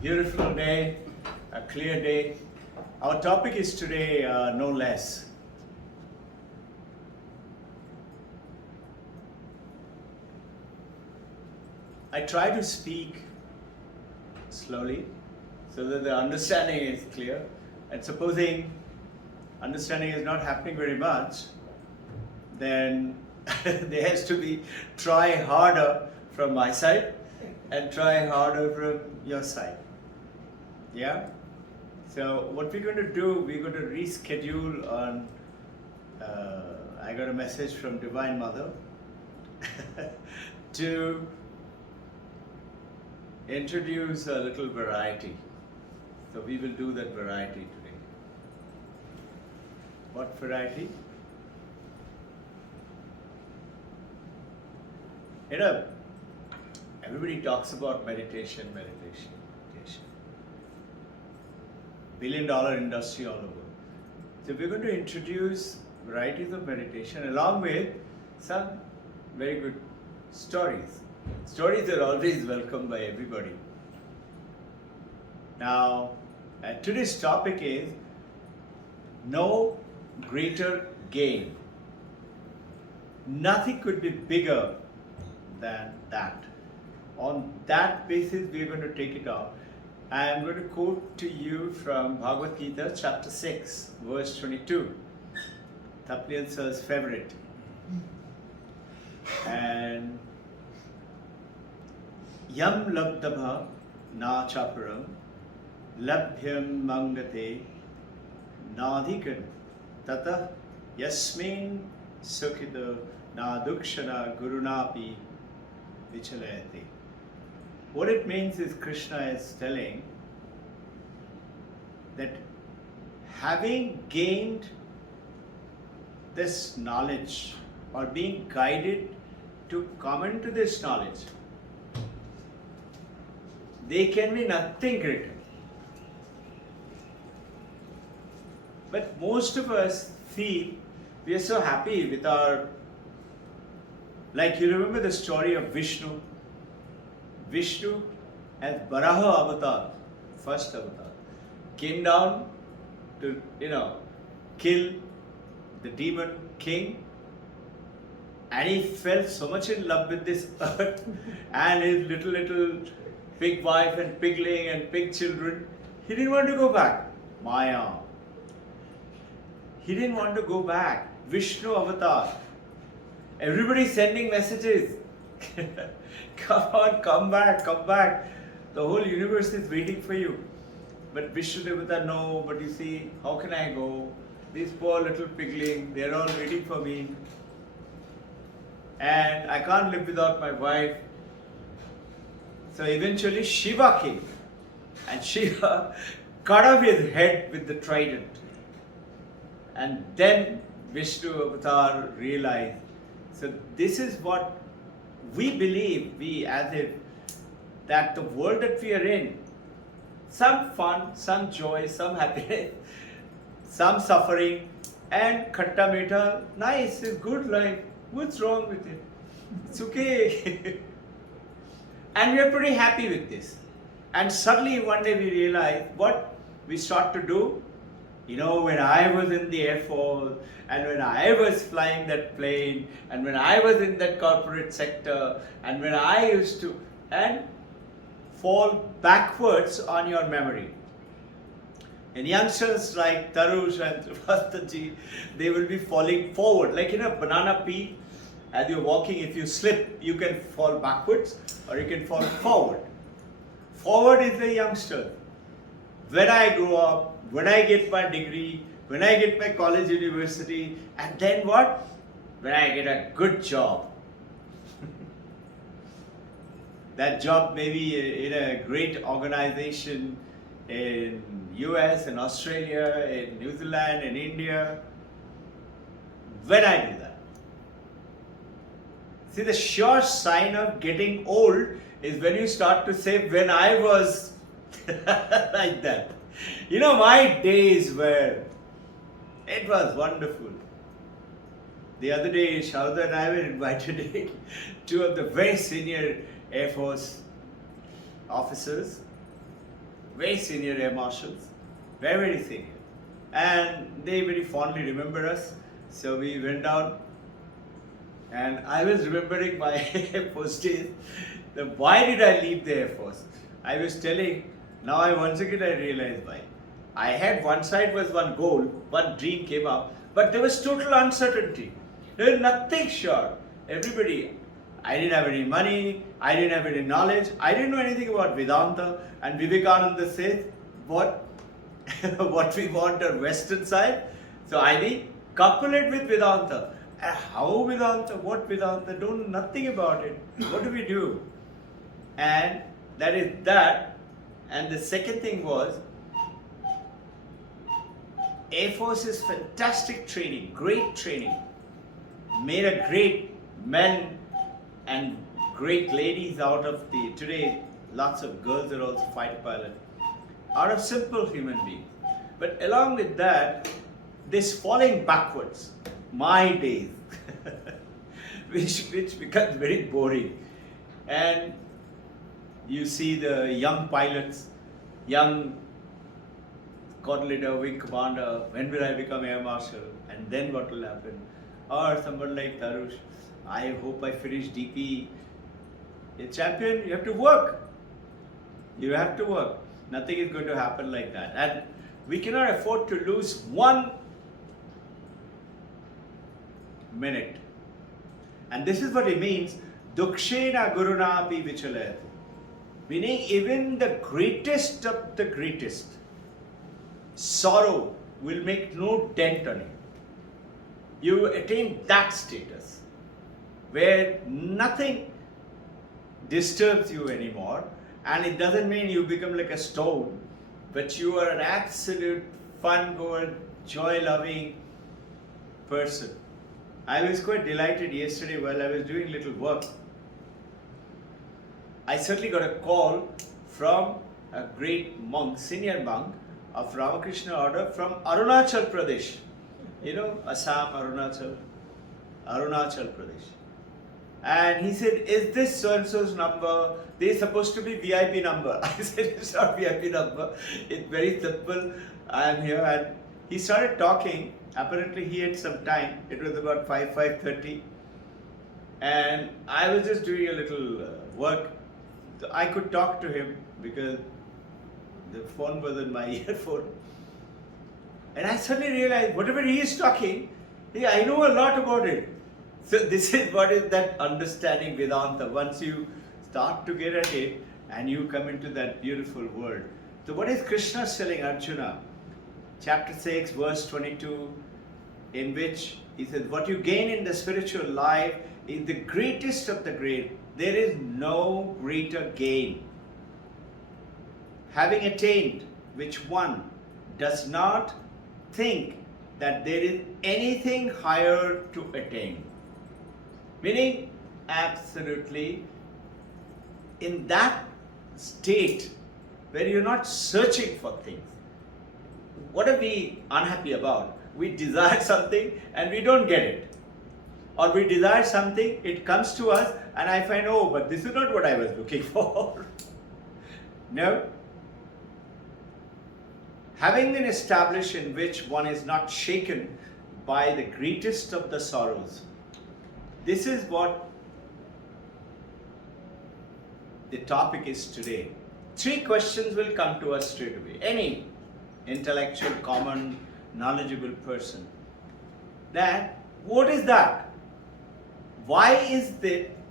Beautiful day, a clear day. Our topic is today no less. I try to speak slowly so that the understanding is clear. And supposing understanding is not happening very much, then there has to be try harder from my side and try harder from your side. Yeah? So what we're going to do, we're going to reschedule on, I got a message from Divine Mother to introduce a little variety. So we will do that variety today. What variety? You know, everybody talks about meditation. Billion-dollar industry all over. So we're going to introduce varieties of meditation along with some very good stories. Stories are always welcome by everybody. Now, today's topic is no greater gain. Nothing could be bigger than that. On that basis, we're going to take it out. I am going to quote to you from Bhagavad Gita, chapter 6, verse 22. Taplian sir's favorite. And Yam labdabha na chaparam labhyam mangate nadhikan tata yasmin sukhita na dukshana gurunapi vichalayate. What it means is Krishna is telling that having gained this knowledge or being guided to come into this knowledge, there can be nothing greater. But most of us feel we are so happy with our, like you remember the story of Vishnu. Vishnu as Varaha avatar, first avatar, came down to, kill the demon king, and he fell so much in love with this earth and his little pig wife and pigling and pig children, he didn't want to go back. Maya. He didn't want to go back. Vishnu avatar. Everybody sending messages. Come on, come back. The whole universe is waiting for you. But Vishnu Devata, no, but you see, how can I go? These poor little pigling, they're all waiting for me. And I can't live without my wife. So eventually Shiva came. And Shiva cut off his head with the trident. And then Vishnu Avatar realized. So this is what we believe, we as if, that the world that we are in, some fun, some joy, some happiness, some suffering, and khatta meetha, nice, it's good life. What's wrong with it? It's okay. And we are pretty happy with this. And suddenly one day we realize what we start to do. When I was in the Air Force, and when I was flying that plane, and when I was in that corporate sector, and when I used to, and fall backwards on your memory. And youngsters like Tarush and Trivastaji, they will be falling forward. Like banana peel, as you're walking, if you slip, you can fall backwards or you can fall forward. Forward is the youngster. When I grow up, when I get my degree, when I get my college, university, and then what? When I get a good job. That job may be in a great organization in US, in Australia, in New Zealand, in India. When I do that. See, the sure sign of getting old is when you start to say, when I was like that. My days were, it was wonderful. The other day, Sharda and I were invited, two of the very senior Air Force officers, very senior air marshals, very, very senior. And they very fondly remember us. So we went down, and I was remembering my Air Force days. Why did I leave the Air Force? I was telling, now once again I realized why. I had one side was one goal, one dream came up, but there was total uncertainty. There was nothing sure. Everybody, I didn't have any money, I didn't have any knowledge, I didn't know anything about Vedanta, and Vivekananda says, what we want on Western side. So I mean, couple it with Vedanta. How Vedanta? What Vedanta? Don't know nothing about it. What do we do? And that is that. And the second thing was, Air Force is fantastic training, great training. Made a great men and great ladies out of the, today lots of girls are also fighter pilot, out of simple human beings. But along with that, this falling backwards, my days, which becomes very boring. And you see the young pilots, young squad leader, wing commander, when will I become air marshal, and then what will happen? Or someone like Tarush, I hope I finish DP. A champion, you have to work. You have to work. Nothing is going to happen like that. And we cannot afford to lose 1 minute. And this is what it means, Dukshena Guruna api vichalayati. Meaning even the greatest of the greatest, sorrow will make no dent on it. You attain that status where nothing disturbs you anymore, and it doesn't mean you become like a stone, but you are an absolute fun-goer, joy-loving person. I was quite delighted yesterday while I was doing little work. I certainly got a call from a great monk, senior monk of Ramakrishna order from Arunachal Pradesh. You know, Assam, Arunachal Pradesh. And he said, is this so-and-so's number? They're supposed to be VIP number. I said, it's not VIP number. It's very simple. I am here. And he started talking. Apparently he had some time. It was about 5:30. And I was just doing a little work. So I could talk to him because the phone was in my earphone. And I suddenly realized whatever he is talking, I know a lot about it. So this is what is that understanding Vedanta. Once you start to get at it and you come into that beautiful world. So what is Krishna telling Arjuna? Chapter 6, verse 22, in which he says, what you gain in the spiritual life is the greatest of the great. There is no greater gain. Having attained which one does not think that there is anything higher to attain. Meaning, absolutely, in that state where you're not searching for things. What are we unhappy about? We desire something and we don't get it. Or we desire something, it comes to us and I find, oh, but this is not what I was looking for. No. Having been established in which one is not shaken by the greatest of the sorrows. This is what the topic is today. 3 questions will come to us straight away. Any intellectual, common, knowledgeable person. That, what is that? Why is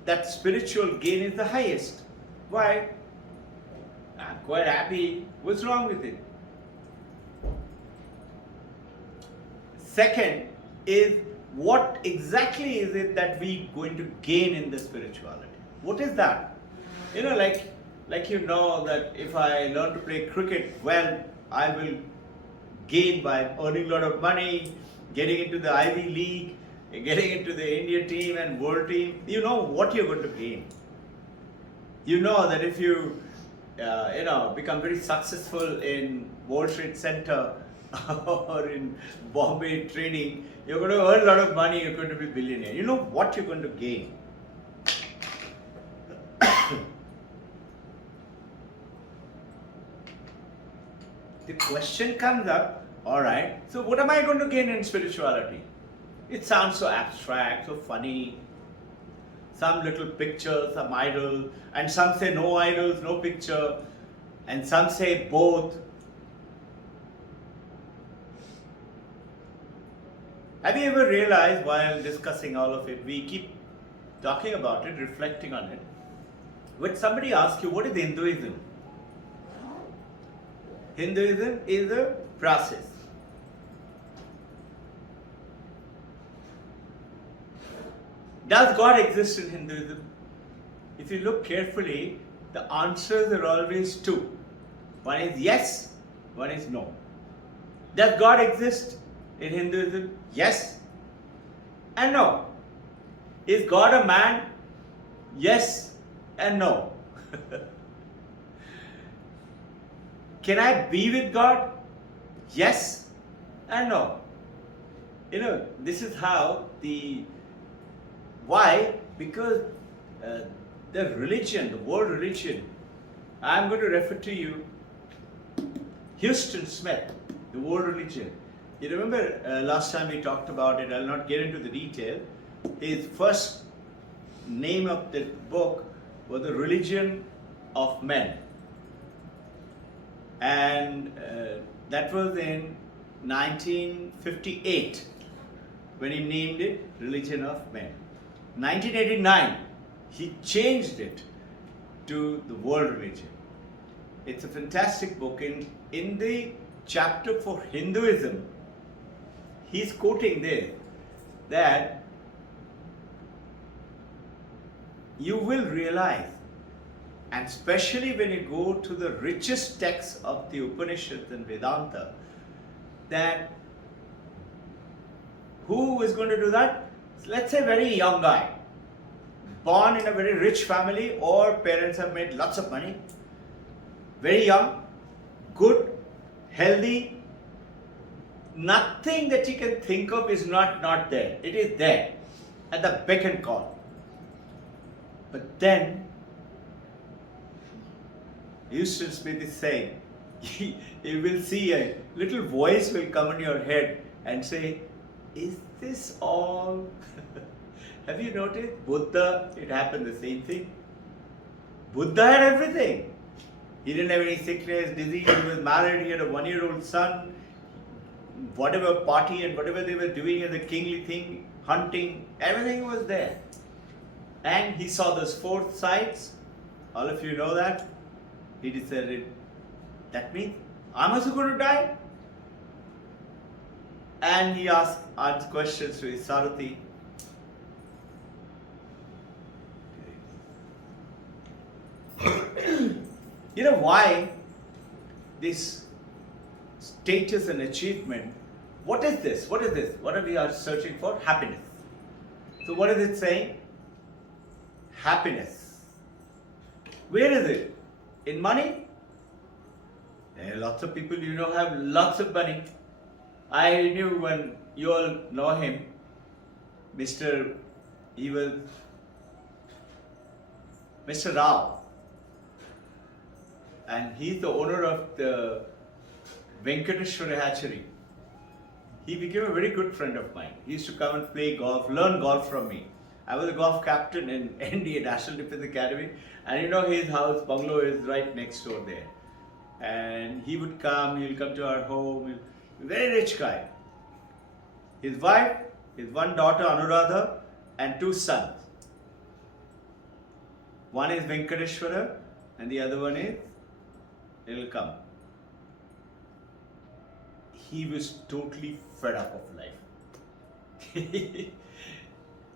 that spiritual gain is the highest? Why? I'm quite happy. What's wrong with it? Second is, what exactly is it that we going to gain in the spirituality? What is that? You know, like you know that if I learn to play cricket well, I will gain by earning a lot of money, getting into the Ivy League, getting into the India team and world team. You know what you're going to gain. You know that if you become very successful in Wall Street Center or in Bombay trading, you're going to earn a lot of money, you're going to be a billionaire. You know what you're going to gain. the question comes up, all right, so what am I going to gain in spirituality? It sounds so abstract, so funny. Some little picture, some idol, and some say no idols, no picture, and some say both. Have you ever realized while discussing all of it, we keep talking about it, reflecting on it. When somebody asks you, what is Hinduism? Hinduism is a process. Does God exist in Hinduism? If you look carefully, the answers are always two. One is yes, one is no. Does God exist in Hinduism? Yes and no. Is God a man? Yes and no. Can I be with God? Yes and no. This is how why? Because the religion, the world religion, I'm going to refer to you, Houston Smith, the world religion. You remember last time we talked about it, I'll not get into the detail. His first name of the book was The Religion of Men. And that was in 1958 when he named it Religion of Men. 1989, he changed it to the World Religion. It's a fantastic book. In the chapter for Hinduism, he's quoting there that you will realize, and especially when you go to the richest texts of the Upanishads and Vedanta, that who is going to do that? Let's say a very young guy, born in a very rich family, or parents have made lots of money, very young, good, healthy, nothing that you can think of is not there. It is there at the beck and call. But then, Houston Smith is saying, you will see a little voice will come in your head and say, is this all? Have you noticed? Buddha, it happened the same thing. Buddha had everything. He didn't have any sickness, disease, he was married, he had a 1-year-old son. Whatever party and whatever they were doing as a kingly thing, hunting, everything was there. And he saw those 4 sights. All of you know that. He decided, that means I'm also going to die. And he asked questions to his Sarathi. You know why this status and achievement? What is this? What is this? What are we are searching for? Happiness. So what is it saying? Happiness. Where is it? In money? There are lots of people have lots of money. I knew when you all know him, Mr. Rao. And he's the owner of the Venkateshwara hatchery. He became a very good friend of mine. He used to come and play golf, learn golf from me. I was a golf captain in NDA, National Defense Academy, and his house, bungalow is right next door there. And he would come, he'll come to our home, very rich guy. His wife, his one daughter Anuradha, and 2 sons. One is Venkateshwara and the other one is, it'll come. He was totally fed up of life.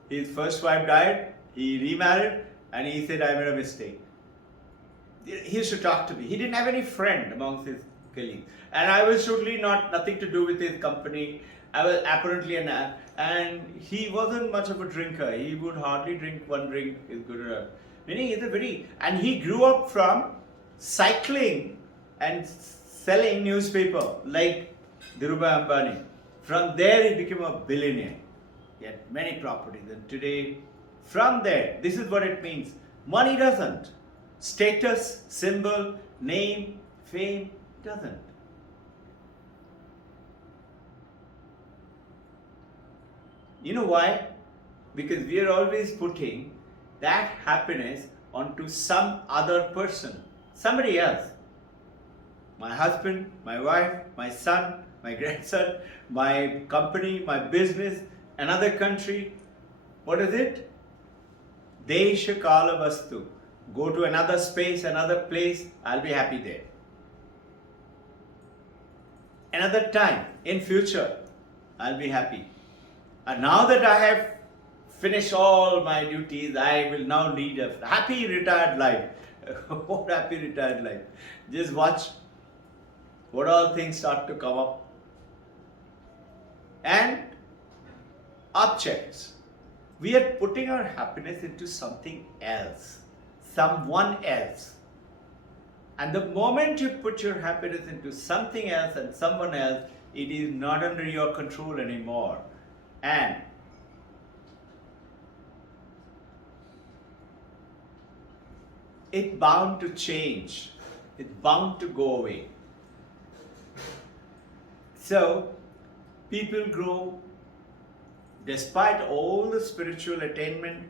His first wife died, he remarried, and he said, I made a mistake. He used to talk to me. He didn't have any friend amongst his colleagues. And I was totally nothing to do with his company. I was apparently and he wasn't much of a drinker. He would hardly drink 1 drink is good enough. Meaning and he grew up from cycling and selling newspaper like Dhirubhai Ambani. From there he became a billionaire. He had many properties, and today, from there, this is what it means. Money doesn't. Status, symbol, name, fame, doesn't. You know why? Because we are always putting that happiness onto some other person, somebody else. My husband, my wife, my son, my grandson, my company, my business, another country. What is it? Desha Kala Vastu. Go to another space, another place, I'll be happy there. Another time, in future, I'll be happy. And now that I have finished all my duties, I will now lead a happy retired life. What happy retired life? Just watch what all things start to come up. And objects. We are putting our happiness into something else, someone else. And the moment you put your happiness into something else and someone else, it is not under your control anymore. And it's bound to change. It's bound to go away. So, people grow, despite all the spiritual attainment,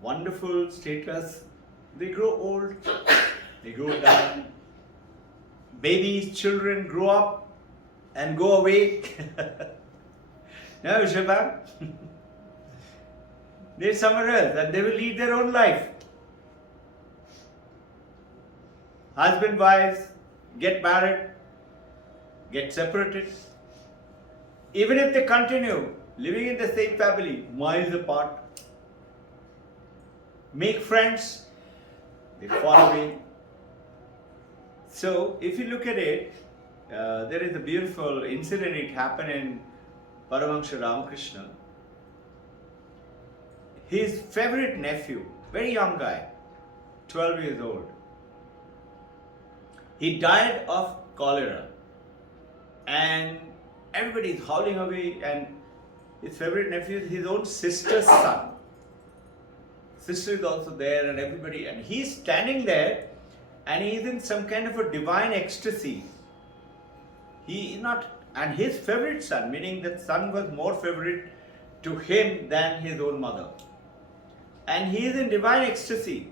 wonderful status, they grow old, they grow down. Babies, children grow up and go away. No, Shabbat. They're somewhere else and they will lead their own life. Husband, wives get married, get separated. Even if they continue living in the same family, miles apart, make friends, they fall away. So, if you look at it, there is a beautiful incident. It happened in Paramahansa Ramakrishna. His favorite nephew, very young guy, 12 years old, he died of cholera. And everybody is howling away, and his favorite nephew is his own sister's son. Sister is also there, and everybody, and he's standing there, and he's in some kind of a divine ecstasy. He is not, and his favorite son, meaning that son was more favorite to him than his own mother. And he is in divine ecstasy.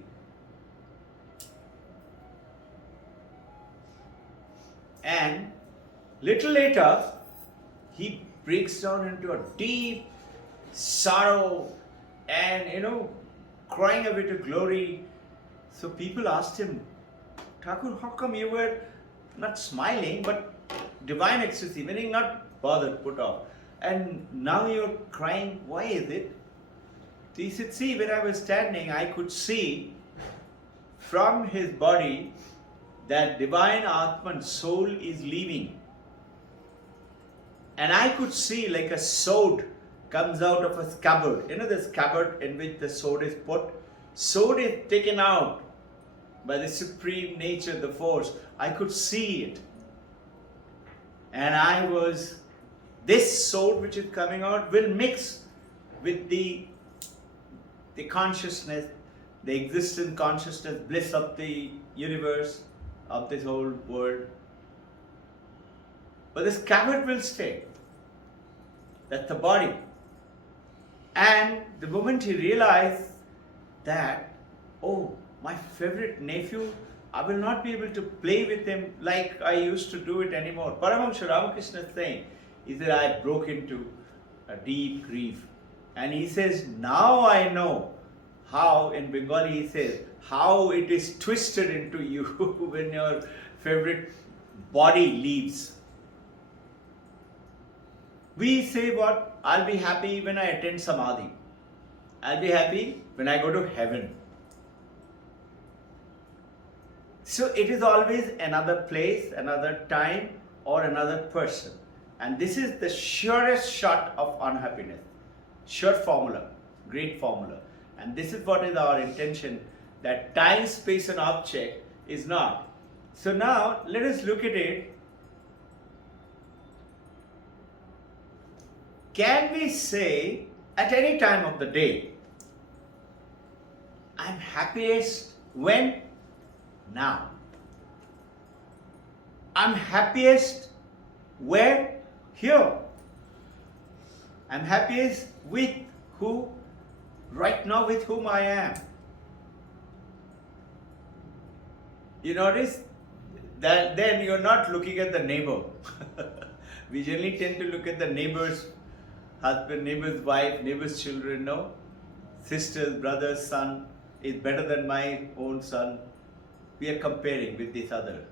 And little later, he breaks down into a deep sorrow and, crying away to glory. So people asked him, Thakur, how come you were not smiling but divine ecstasy, meaning not bothered, put off, and now you're crying, why is it? So he said, see, when I was standing, I could see from his body that divine Atman soul is leaving. And I could see like a sword comes out of a scabbard. You know the scabbard in which the sword is put? Sword is taken out by the supreme nature, the force. I could see it. And this sword which is coming out will mix with the consciousness, the existent consciousness, bliss of the universe, of this whole world. But the scabbard will stay. That's the body. And the moment he realized that, oh, my favorite nephew, I will not be able to play with him like I used to do it anymore. Paramahansa Ramakrishna is saying, he said, I broke into a deep grief. And he says, now I know how, in Bengali he says, how it is twisted into you when your favorite body leaves. We say what? I'll be happy when I attend Samadhi. I'll be happy when I go to heaven. So it is always another place, another time, or another person. And this is the surest shot of unhappiness. Sure formula, great formula. And this is what is our intention, that time, space and object is not. So now let us look at it. Can we say at any time of the day, I'm happiest when? Now. I'm happiest where? Here. I'm happiest with who, right now with whom I am. You notice that then you're not looking at the neighbor. We generally tend to look at the neighbor's husband, neighbor's wife, neighbor's children, no? Sisters, brothers, son is better than my own son. We are comparing with this other.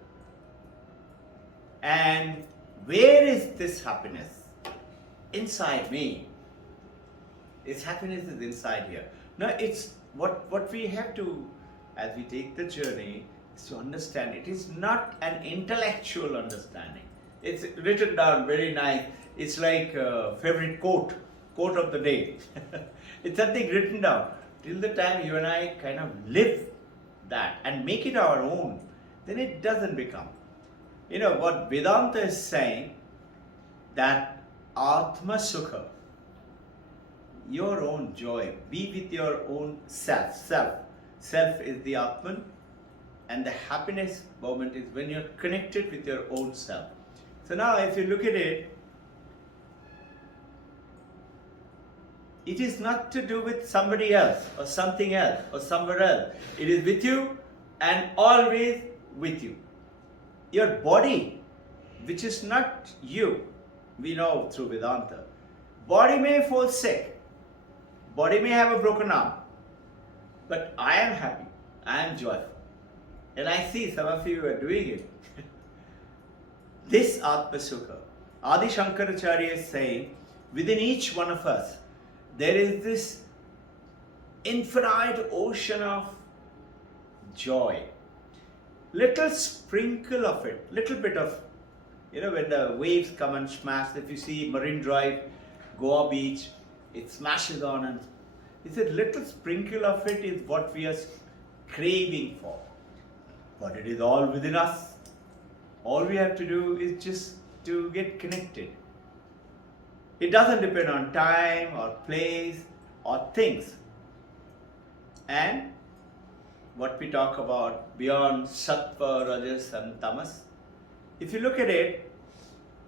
And where is this happiness? Inside me. This happiness is inside here. Now it's what we have to, as we take the journey, is to understand it is not an intellectual understanding. It's written down very nice. It's like a favorite quote of the day. It's something written down. Till the time you and I kind of live that and make it our own, then it doesn't become. You know what Vedanta is saying, that Atma Sukha, your own joy, be with your own self. Self is the Atman, and the happiness moment is when you're connected with your own self. So now if you look at it, it is not to do with somebody else or something else or somewhere else. It is with you and always with you. Your body, which is not you, we know through Vedanta, body may fall sick, body may have a broken arm, but I am happy, I am joyful. And I see some of you are doing it. This Atma Sukha, Adi Shankaracharya is saying, within each one of us, there is this infinite ocean of joy. Little sprinkle of it, little bit of, when the waves come and smash, if you see Marine Drive, Goa Beach, it smashes on, and it's a little sprinkle of it is what we are craving for. But it is all within us. All we have to do is just to get connected. It doesn't depend on time or place or things. And what we talk about beyond Sattva, Rajas and Tamas, if you look at it,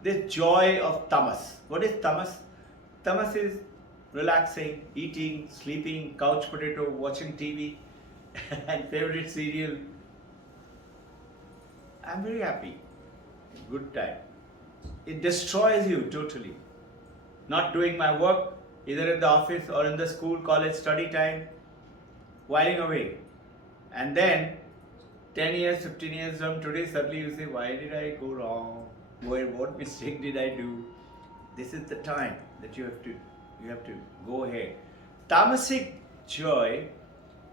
the joy of Tamas. What is Tamas? Tamas is relaxing, eating, sleeping, couch potato, watching TV and favorite serial. I'm very happy. Good time. It destroys you totally. Not doing my work, either in the office or in the school, college, study time, whiling away. And then 10 years, 15 years from today, suddenly you say, why did I go wrong? What mistake did I do? This is the time that you have to go ahead. Tamasic joy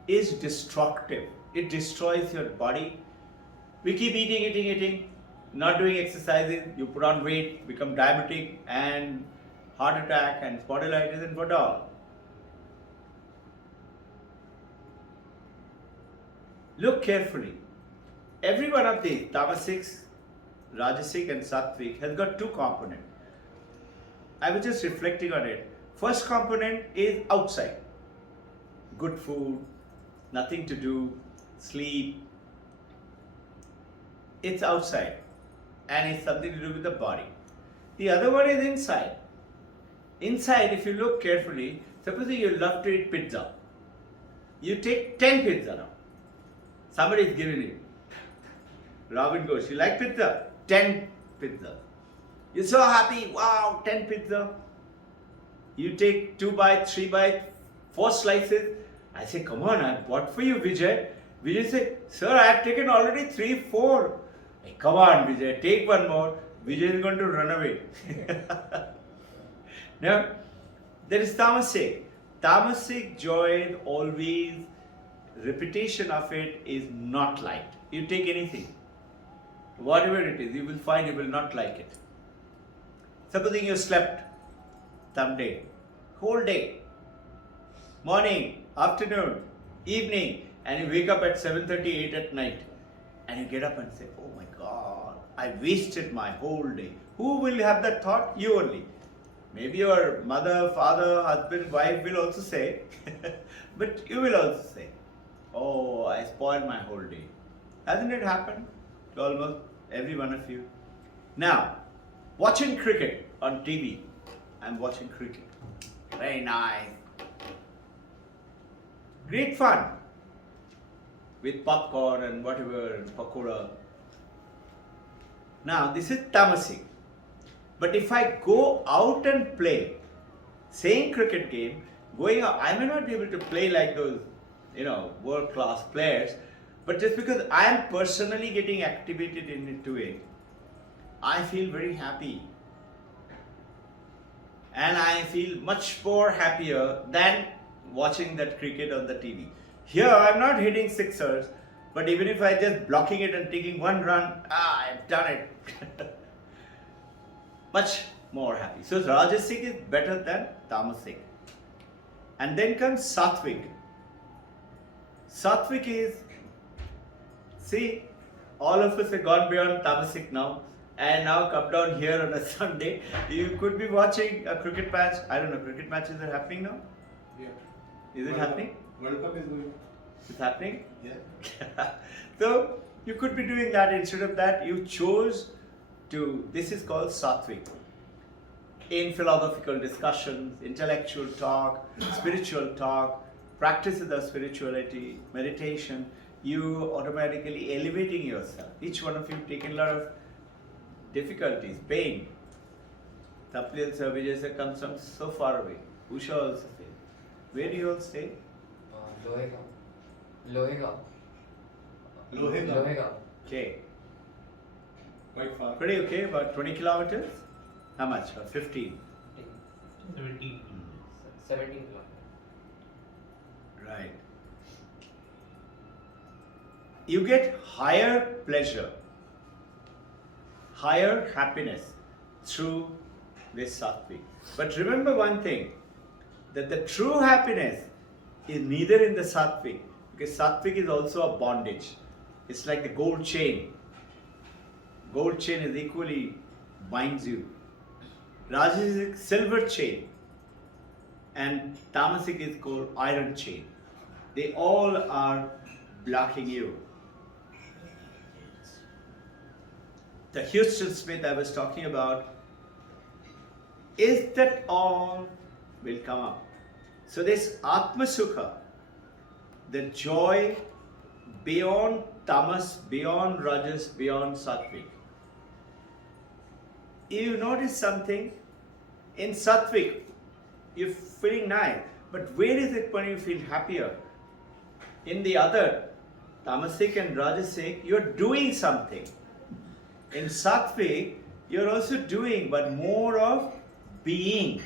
is destructive. It destroys your body. We keep eating, not doing exercises, you put on weight, become diabetic and heart attack and spondylitis and what all. Look carefully. Every one of these, Tamasic, Rajasic and Sattvic, has got two components. I was just reflecting on it. First component is outside. Good food, nothing to do, sleep. It's outside and it's something to do with the body. The other one is inside. Inside, if you look carefully, supposing you love to eat pizza. You take 10 pizza now. Somebody is giving you. Robbin Ghosh, you like pizza? 10 pizza. You're so happy, wow, 10 pizza. You take 2 bites, 3 bites, 4 slices. I say, come on, I bought for you, Vijay. Vijay say, sir, I have taken already 3, 4. Hey, come on, Vijay, take one more. Vijay is going to run away. Now, there is tamasic. Tamasic joy is always, repetition of it is not liked. You take anything, whatever it is, you will find you will not like it. Supposing you slept someday, whole day, morning, afternoon, evening, and you wake up at 7:30, 8 at night, and you get up and say, oh my God, I wasted my whole day. Who will have that thought? You only. Maybe your mother, father, husband, wife will also say, but you will also say, oh, I spoiled my whole day. Hasn't it happened to almost every one of you? Now, watching cricket on TV. I'm watching cricket. Very nice. Great fun. With popcorn and whatever, and pakora. Now, this is tamasic. But if I go out and play, same cricket game, going out, I may not be able to play like those, world-class players, but just because I am personally getting activated into it, I feel very happy. And I feel much more happier than watching that cricket on the TV. Here, I'm not hitting sixers, but even if I just blocking it and taking one run, I've done it. Much more happy. So Rajasic is better than Tamasic. And then comes Sattvic. Sattvic is, see, all of us have gone beyond Tamasic now, and now come down here on a Sunday. You could be watching a cricket match. I don't know, cricket matches are happening now? Yeah. Is it happening? World Cup is going. It's happening? Yeah. So you could be doing that. Instead of that, you chose to, this is called Sattvic. In philosophical discussions, intellectual talk, spiritual talk, practices of spirituality, meditation, you automatically elevating yourself. Each one of you taking a lot of difficulties, pain. Tapliyal sir, Vijay sir comes from so far away. Usha also stay. Where do you all stay? Lohega. Okay. Quite far. Pretty okay, about 20 kilometers? How much? 15? 17 kilometers. Right. You get higher pleasure, higher happiness through this sattvic. But remember one thing, that the true happiness is neither in the sattvic, because sattvic is also a bondage. It's like the gold chain. Gold chain is equally binds you. Rajasic silver chain and tamasic is called iron chain. They all are blocking you. The Houston Smith I was talking about, is that all will come up. So this Atma Sukha, the joy beyond tamas, beyond rajas, beyond sattvic. You notice something, in sattvic, you're feeling nice, but where is it when you feel happier? In the other, tamasic and rajasic, you're doing something. In sattvic, you're also doing, but more of being.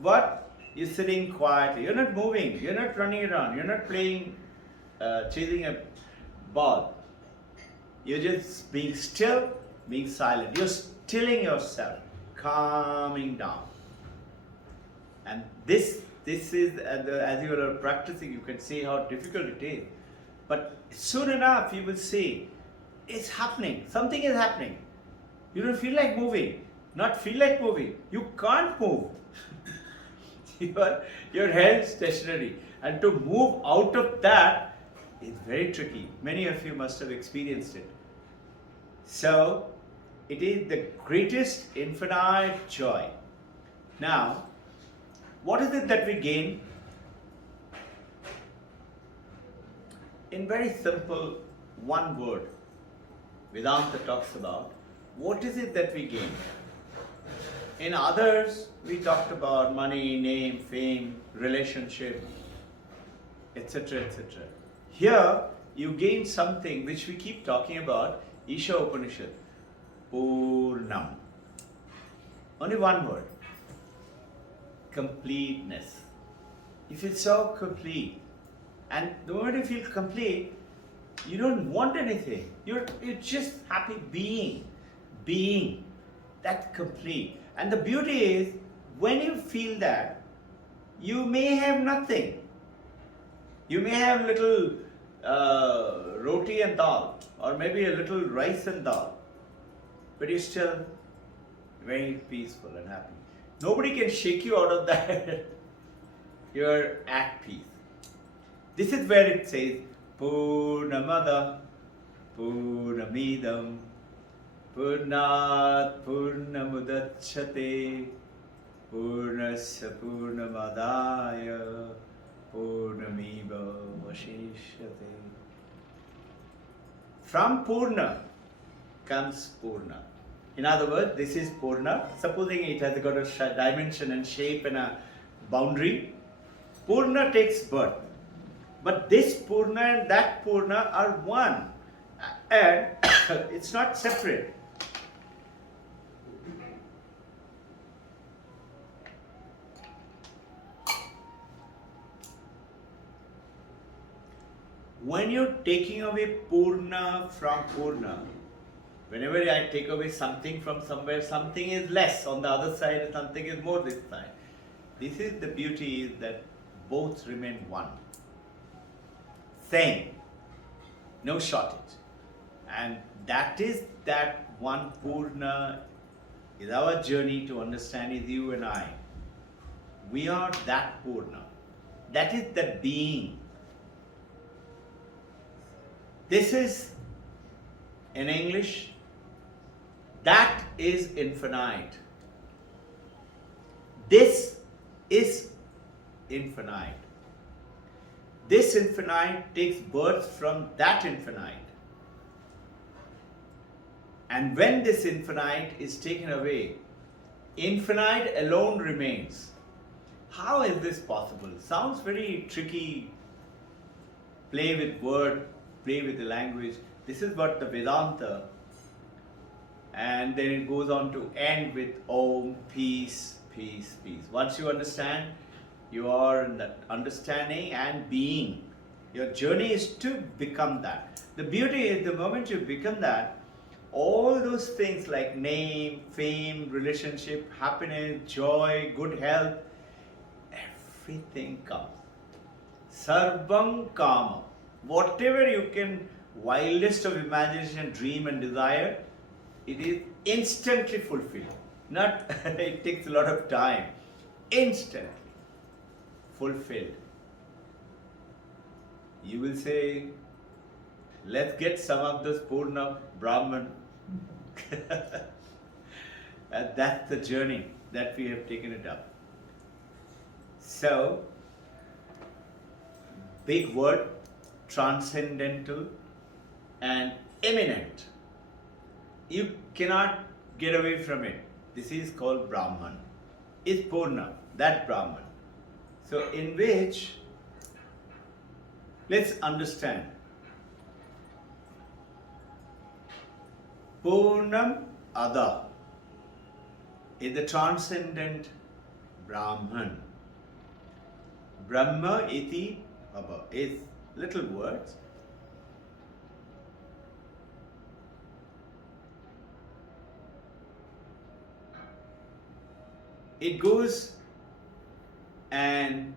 What? You're sitting quietly, you're not moving, you're not running around, you're not playing, chasing a ball. You're just being still, being silent. You're stilling yourself, calming down. And this is, as you are practicing, you can see how difficult it is. But soon enough, you will see, it's happening. Something is happening. You don't feel like moving. Not feel like moving. You can't move. You're held stationary. And to move out of that is very tricky. Many of you must have experienced it. So, it is the greatest infinite joy. Now, what is it that we gain? In very simple one word, Vedanta talks about, what is it that we gain? In others, we talked about money, name, fame, relationship, etc., etc. Here, you gain something which we keep talking about, Isha Upanishad, Purnam. Only one word, completeness. You feel so complete. And the moment you feel complete, you don't want anything. You're just happy being. That's complete. And the beauty is, when you feel that, you may have nothing. You may have little roti and dal, or maybe a little rice and dal, but you're still very peaceful and happy. Nobody can shake you out of that. You're at peace. This is where it says, Purnamada, Purnamidam, Purnat Purnamudachyate. Purnasya Purnamadaya Purnamiva Vashishyate. From Purna comes Purna. In other words, this is Purna. Supposing it has got a dimension and shape and a boundary, Purna takes birth. But this Purna and that Purna are one. And it's not separate. When you're taking away Purna from Purna, whenever I take away something from somewhere, something is less on the other side and something is more this side. This is the beauty, is that both remain one. Same. No shortage. And that is that one Purna is our journey to understand, is you and I. We are that Purna. That is the being. This is, in English, that is infinite. This is infinite. This infinite takes birth from that infinite. And when this infinite is taken away, infinite alone remains. How is this possible? Sounds very tricky. Play with word, play with the language. This is what the Vedanta, and then it goes on to end with Om, peace, peace, peace. Once you understand, you are in that understanding and being. Your journey is to become that. The beauty is, the moment you become that, all those things like name, fame, relationship, happiness, joy, good health, everything comes. Sarvam Kama. Whatever you can, wildest of imagination, dream and desire, it is instantly fulfilled. Not, it takes a lot of time. Instantly fulfilled. You will say, let's get some of this Purna Brahman. And that's the journey that we have taken it up. So, big word, transcendental and imminent. You cannot get away from it. This is called Brahman. It's Purna, that Brahman. So, in which, let's understand. Purnam Ada is the transcendent Brahman. Brahma iti Abha is little words. It goes and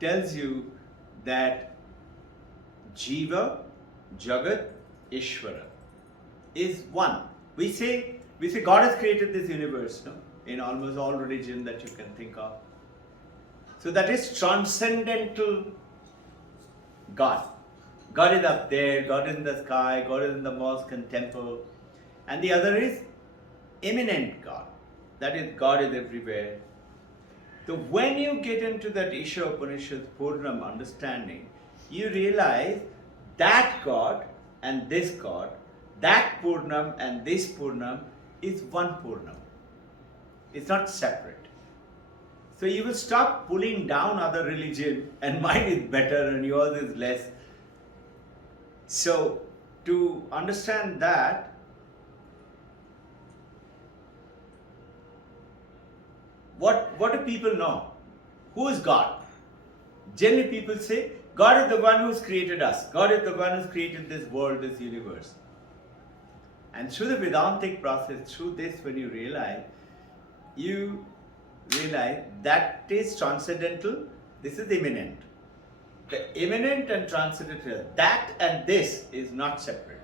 tells you that Jiva, Jagat, Ishvara is one. We say God has created this universe, no? In almost all religion that you can think of. So that is transcendental God. God is up there, God is in the sky, God is in the mosque and temple. And the other is immanent God. That is, God is everywhere. So when you get into that Isha Upanishad Purnam understanding, you realize that God and this God, that Purnam and this Purnam is one Purnam. It's not separate. So you will stop pulling down other religion, and mine is better and yours is less. So to understand that, what do people know? Who is God? Generally people say, God is the one who's created us. God is the one who's created this world, this universe. And through the Vedantic process, through this, when you realize that is transcendental, this is immanent. The immanent and transcendental, that and this is not separate.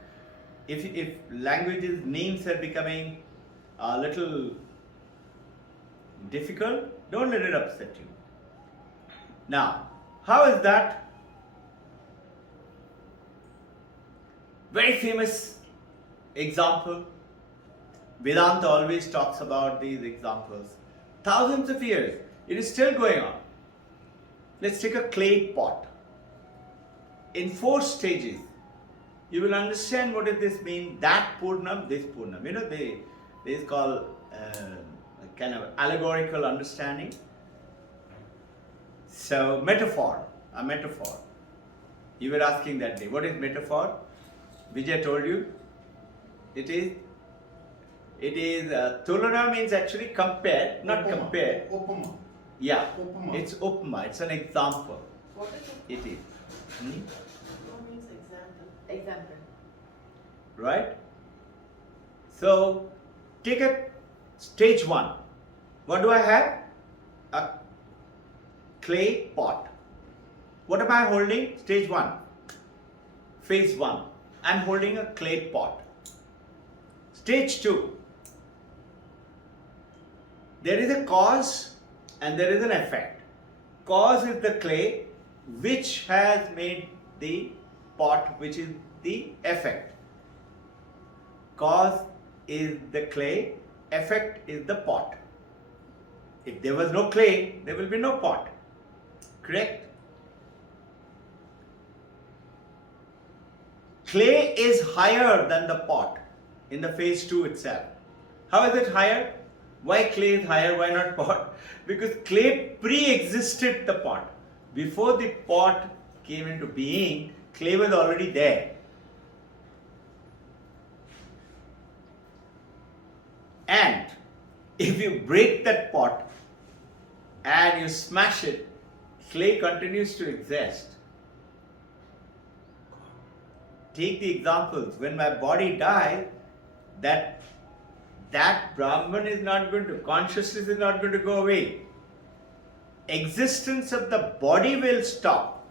If languages, names are becoming a little difficult, don't let it upset you. Now, how is that? Very famous example. Vedanta always talks about these examples. thousands of years. It is still going on. Let's take a clay pot. In 4 stages, you will understand what does this mean. That Purnam, this Purnam. You know, they is called kind of allegorical understanding. So metaphor, a metaphor. You were asking that day, what is metaphor? Vijay told you. It is tulana means actually compare, not Upama. compare. Upama. Yeah, Upama. it's upma. It's an example. What is it? It is. What means example? Example. Right? So take a stage 1. What do I have? A clay pot. What am I holding? Stage 1. Phase 1. I'm holding a clay pot. Stage 2. There is a cause and there is an effect. Cause is the clay which has made the pot, which is the effect. Cause is the clay, effect is the pot. If there was no clay, there will be no pot. Correct? Clay is higher than the pot in the phase 2 itself. How is it higher? Why clay is higher? Why not pot? Because clay pre-existed the pot. Before the pot came into being, clay was already there. And if you break that pot and you smash it, clay continues to exist. Take the examples. When my body dies, that Brahman is not going to, consciousness is not going to go away. Existence of the body will stop.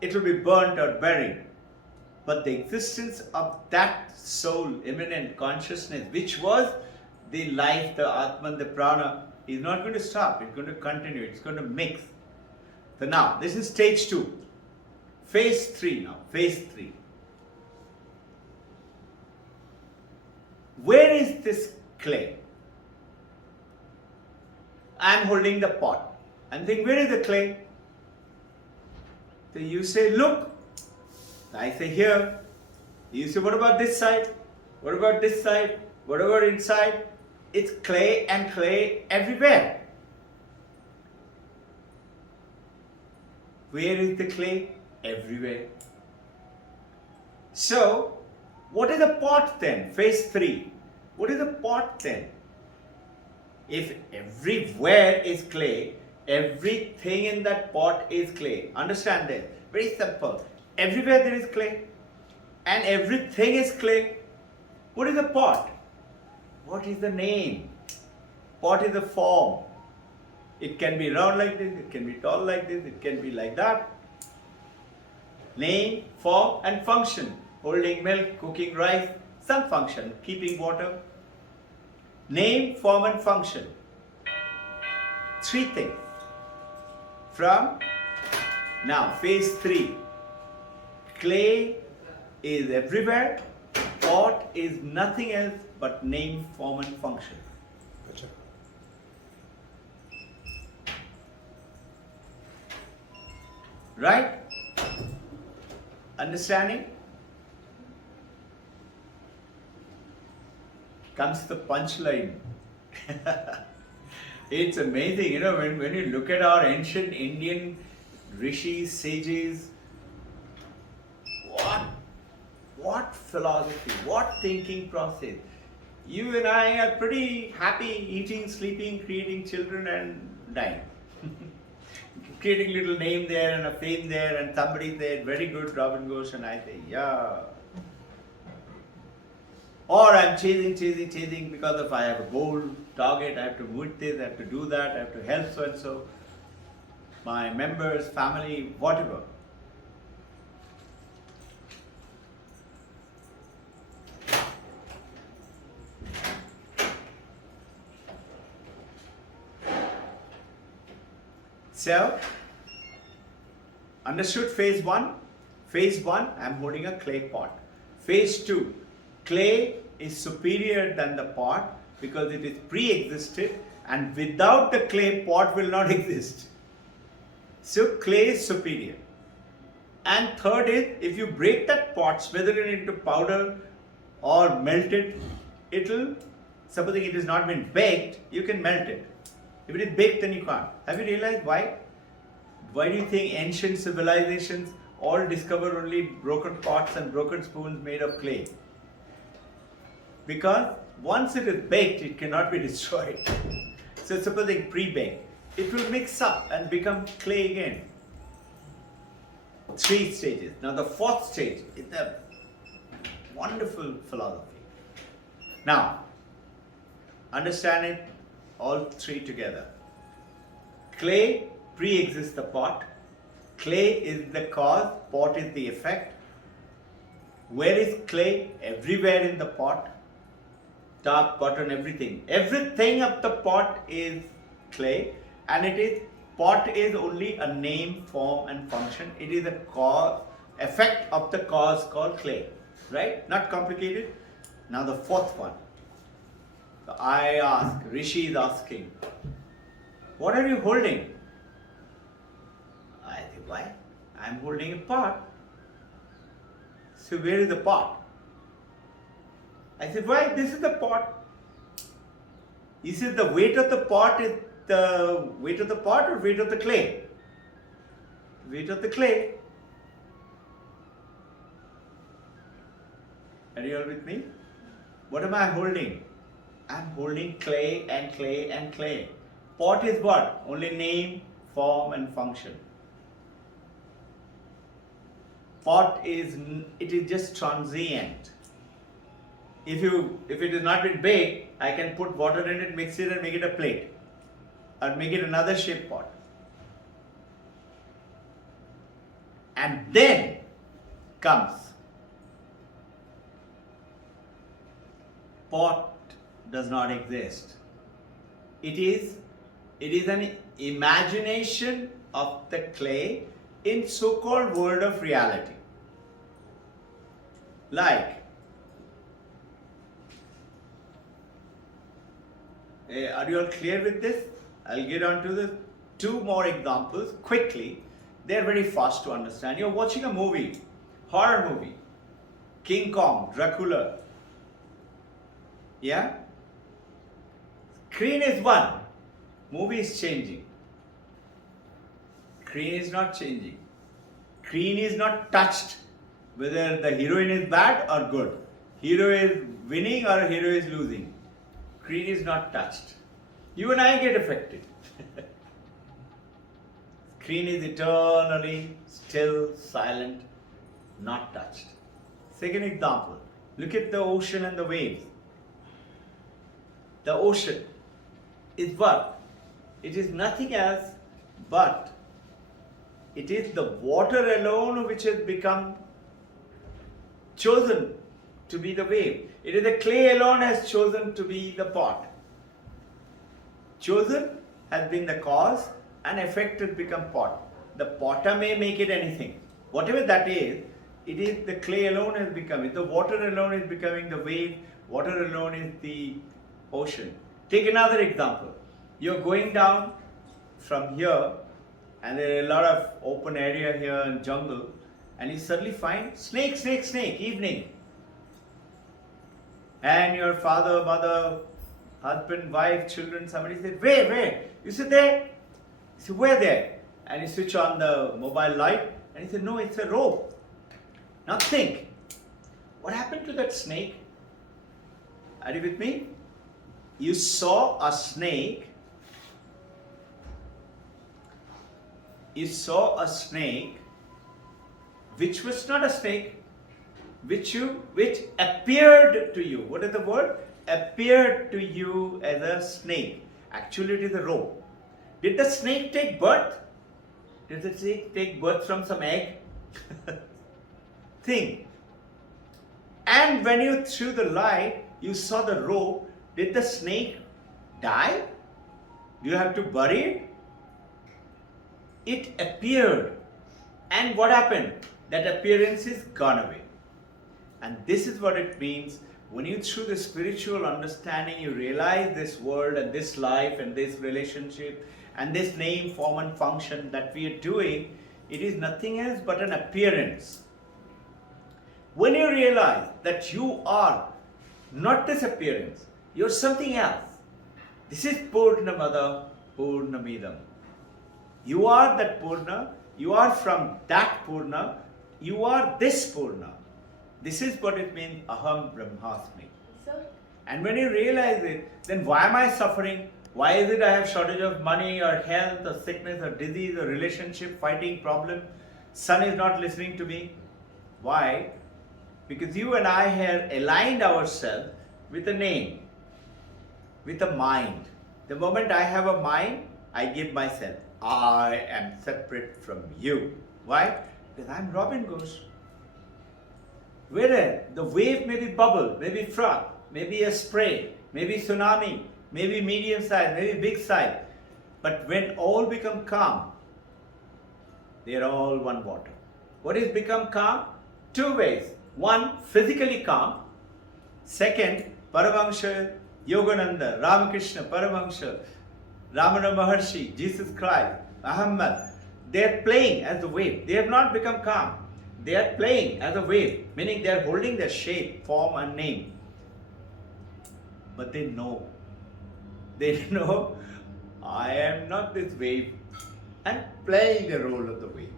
It will be burnt or buried. But the existence of that soul, immanent consciousness, which was the life, the Atman, the Prana, is not going to stop. It's going to continue. It's going to mix. So now, this is stage 2. Phase 3 now. Phase 3. Where is this clay? I am holding the pot. I'm thinking, where is the clay? So you say, look. I say, here. You say, what about this side? What about this side? What about inside? It's clay and clay everywhere. Where is the clay? Everywhere. So, what is a pot then? Phase 3. What is a pot then? If everywhere is clay, everything in that pot is clay. Understand this? Very simple. Everywhere there is clay and everything is clay. What is a pot? What is the name? Pot is a form. It can be round like this, it can be tall like this, it can be like that. Name, form and function. Holding milk, cooking rice, some function, keeping water. Name, form and function. 3 things. From now, phase 3. Clay is everywhere. Pot is nothing else but name, form and function. Gotcha. Right? Understanding? Comes the punchline. It's amazing, you know, when you look at our ancient Indian rishis, sages, what philosophy, what thinking process. You and I are pretty happy eating, sleeping, creating children and dying. Creating little name there and a fame there and somebody said, very good Robbin Ghosh, and I say, yeah. Or I'm chasing because of I have a goal, target, I have to meet this, I have to do that, I have to help so and so. My members, family, whatever. So, understood phase 1? Phase 1, I'm holding a clay pot. Phase 2, clay is superior than the pot because it is pre-existed And without the clay, pot will not exist. So clay is superior. And third is, if you break that pot, whether it into powder or melt it, it'll, supposing it has not been baked, you can melt it. If it is baked, then you can't. Have you realized why? Why do you think ancient civilizations all discovered only broken pots and broken spoons made of clay? Because once it is baked, it cannot be destroyed. So supposing pre-baked, it will mix up and become clay again. 3 stages. Now the 4th stage is the wonderful philosophy. Now, understand it all 3 together. Clay pre-exists the pot. Clay is the cause, pot is the effect. Where is clay? Everywhere in the pot. Top, bottom, everything. Everything of the pot is clay, and it is, pot is only a name, form and function. It is a cause, effect of the cause called clay. Right? Not complicated. Now the 4th one. So I ask, Rishi is asking, what are you holding? I say, why? I am holding a pot. So where is the pot? I said, why? This is the pot. He said, the weight of the pot is the weight of the pot or weight of the clay? Weight of the clay. Are you all with me? What am I holding? I am holding clay and clay and clay. Pot is what? Only name, form and function. Pot is, it is just transient. If it has not been baked, I can put water in it, mix it and make it a plate. Or make it another shaped pot. And then comes pot does not exist. It is an imagination of the clay in so-called world of reality. Like, are you all clear with this? I'll get on to the 2 more examples quickly. They're very fast to understand. You're watching a movie, horror movie, King Kong, Dracula. Yeah? Screen is one, movie is changing. Screen is not changing. Screen is not touched whether the heroine is bad or good. Hero is winning or hero is losing. Screen is not touched. You and I get affected. Screen is eternally still, silent, not touched. Second example, look at the ocean and the waves. The ocean is what? It is nothing else but it is the water alone which has become chosen to be the wave. It is the clay alone has chosen to be the pot. Chosen has been the cause and effect has become pot. The potter may make it anything. Whatever that is, it is the clay alone has become it. The water alone is becoming the wave. Water alone is the ocean. Take another example. You're going down from here and there are a lot of open area here and jungle and you suddenly find snake, snake, snake, evening. And your father, mother, husband, wife, children, somebody said, where? You said, there. You said, where there? And you switch on the mobile light and he said, no, it's a rope. Now think, what happened to that snake? Are you with me? You saw a snake. You saw a snake which was not a snake, which appeared to you. What is the word? Appeared to you as a snake. Actually, it is a rope. Did the snake take birth? Did the snake take birth from some egg? Think. And when you threw the light, you saw the rope. Did the snake die? Do you have to bury it? It appeared. And what happened? That appearance is gone away. And this is what it means when you through the spiritual understanding, you realize this world and this life and this relationship and this name, form and function that we are doing, it is nothing else but an appearance. When you realize that you are not this appearance, you're something else. This is Purnamada Purnamidam. You are that Purna, you are from that Purna, you are this Purna. This is what it means, Aham Brahmasmi. Sir, And when you realize it, then why am I suffering? Why is it I have shortage of money or health or sickness or disease or relationship, fighting problem? Son is not listening to me. Why? Because you and I have aligned ourselves with a name, with a mind. The moment I have a mind, I give myself. I am separate from you. Why? Because I am Robbin Ghosh. Whereas the wave may be bubble, maybe froth, maybe a spray, maybe tsunami, maybe medium size, maybe big size. But when all become calm, they are all one water. What is become calm? Two ways. One, physically calm. Second, Paramahansa Yogananda, Ramakrishna, Paramahansa, Ramana Maharshi, Jesus Christ, Muhammad, they are playing as a wave. They have not become calm. They are playing as a wave, meaning they are holding their shape, form and name. But they know. They know, I am not this wave. I am playing the role of the wave.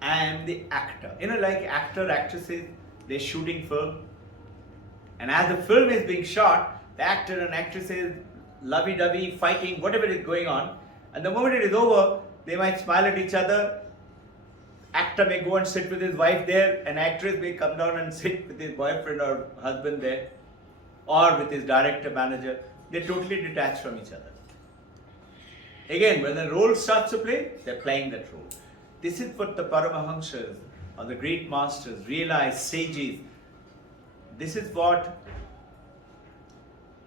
I am the actor. You know, like actor, actresses, they're shooting film. And as the film is being shot, the actor and actresses lovey-dovey, fighting, whatever is going on. And the moment it is over, they might smile at each other. Actor may go and sit with his wife there, an actress may come down and sit with his boyfriend or husband there, or with his director, manager. They're totally detached from each other. Again, when the role starts to play, they're playing that role. This is what the Paramahansas or the great masters realize, sages. This is what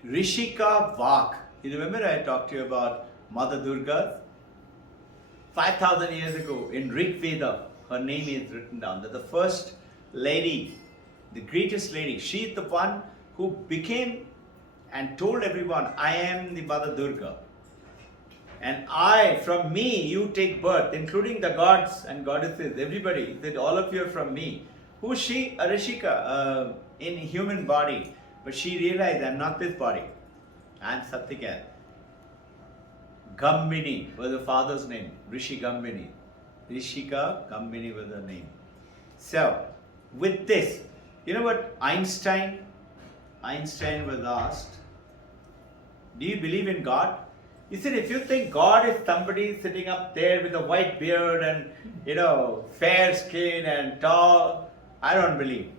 Rishika Vak. You remember I talked to you about Mother Durga? 5,000 years ago in Rig Veda, her name is written down. That the first lady, the greatest lady, she is the one who became and told everyone, I am the Mother Durga. And I, from me, you take birth, including the gods and goddesses, everybody, that all of you are from me. Who is she? A Rishika, in human body. But she realized, I am not this body. I am something else. Gambini was the father's name, Rishi Gambini. Rishika Gambini was her name. So, with this, you know what Einstein was asked, do you believe in God? He said, if you think God is somebody sitting up there with a white beard and, fair skin and tall, I don't believe.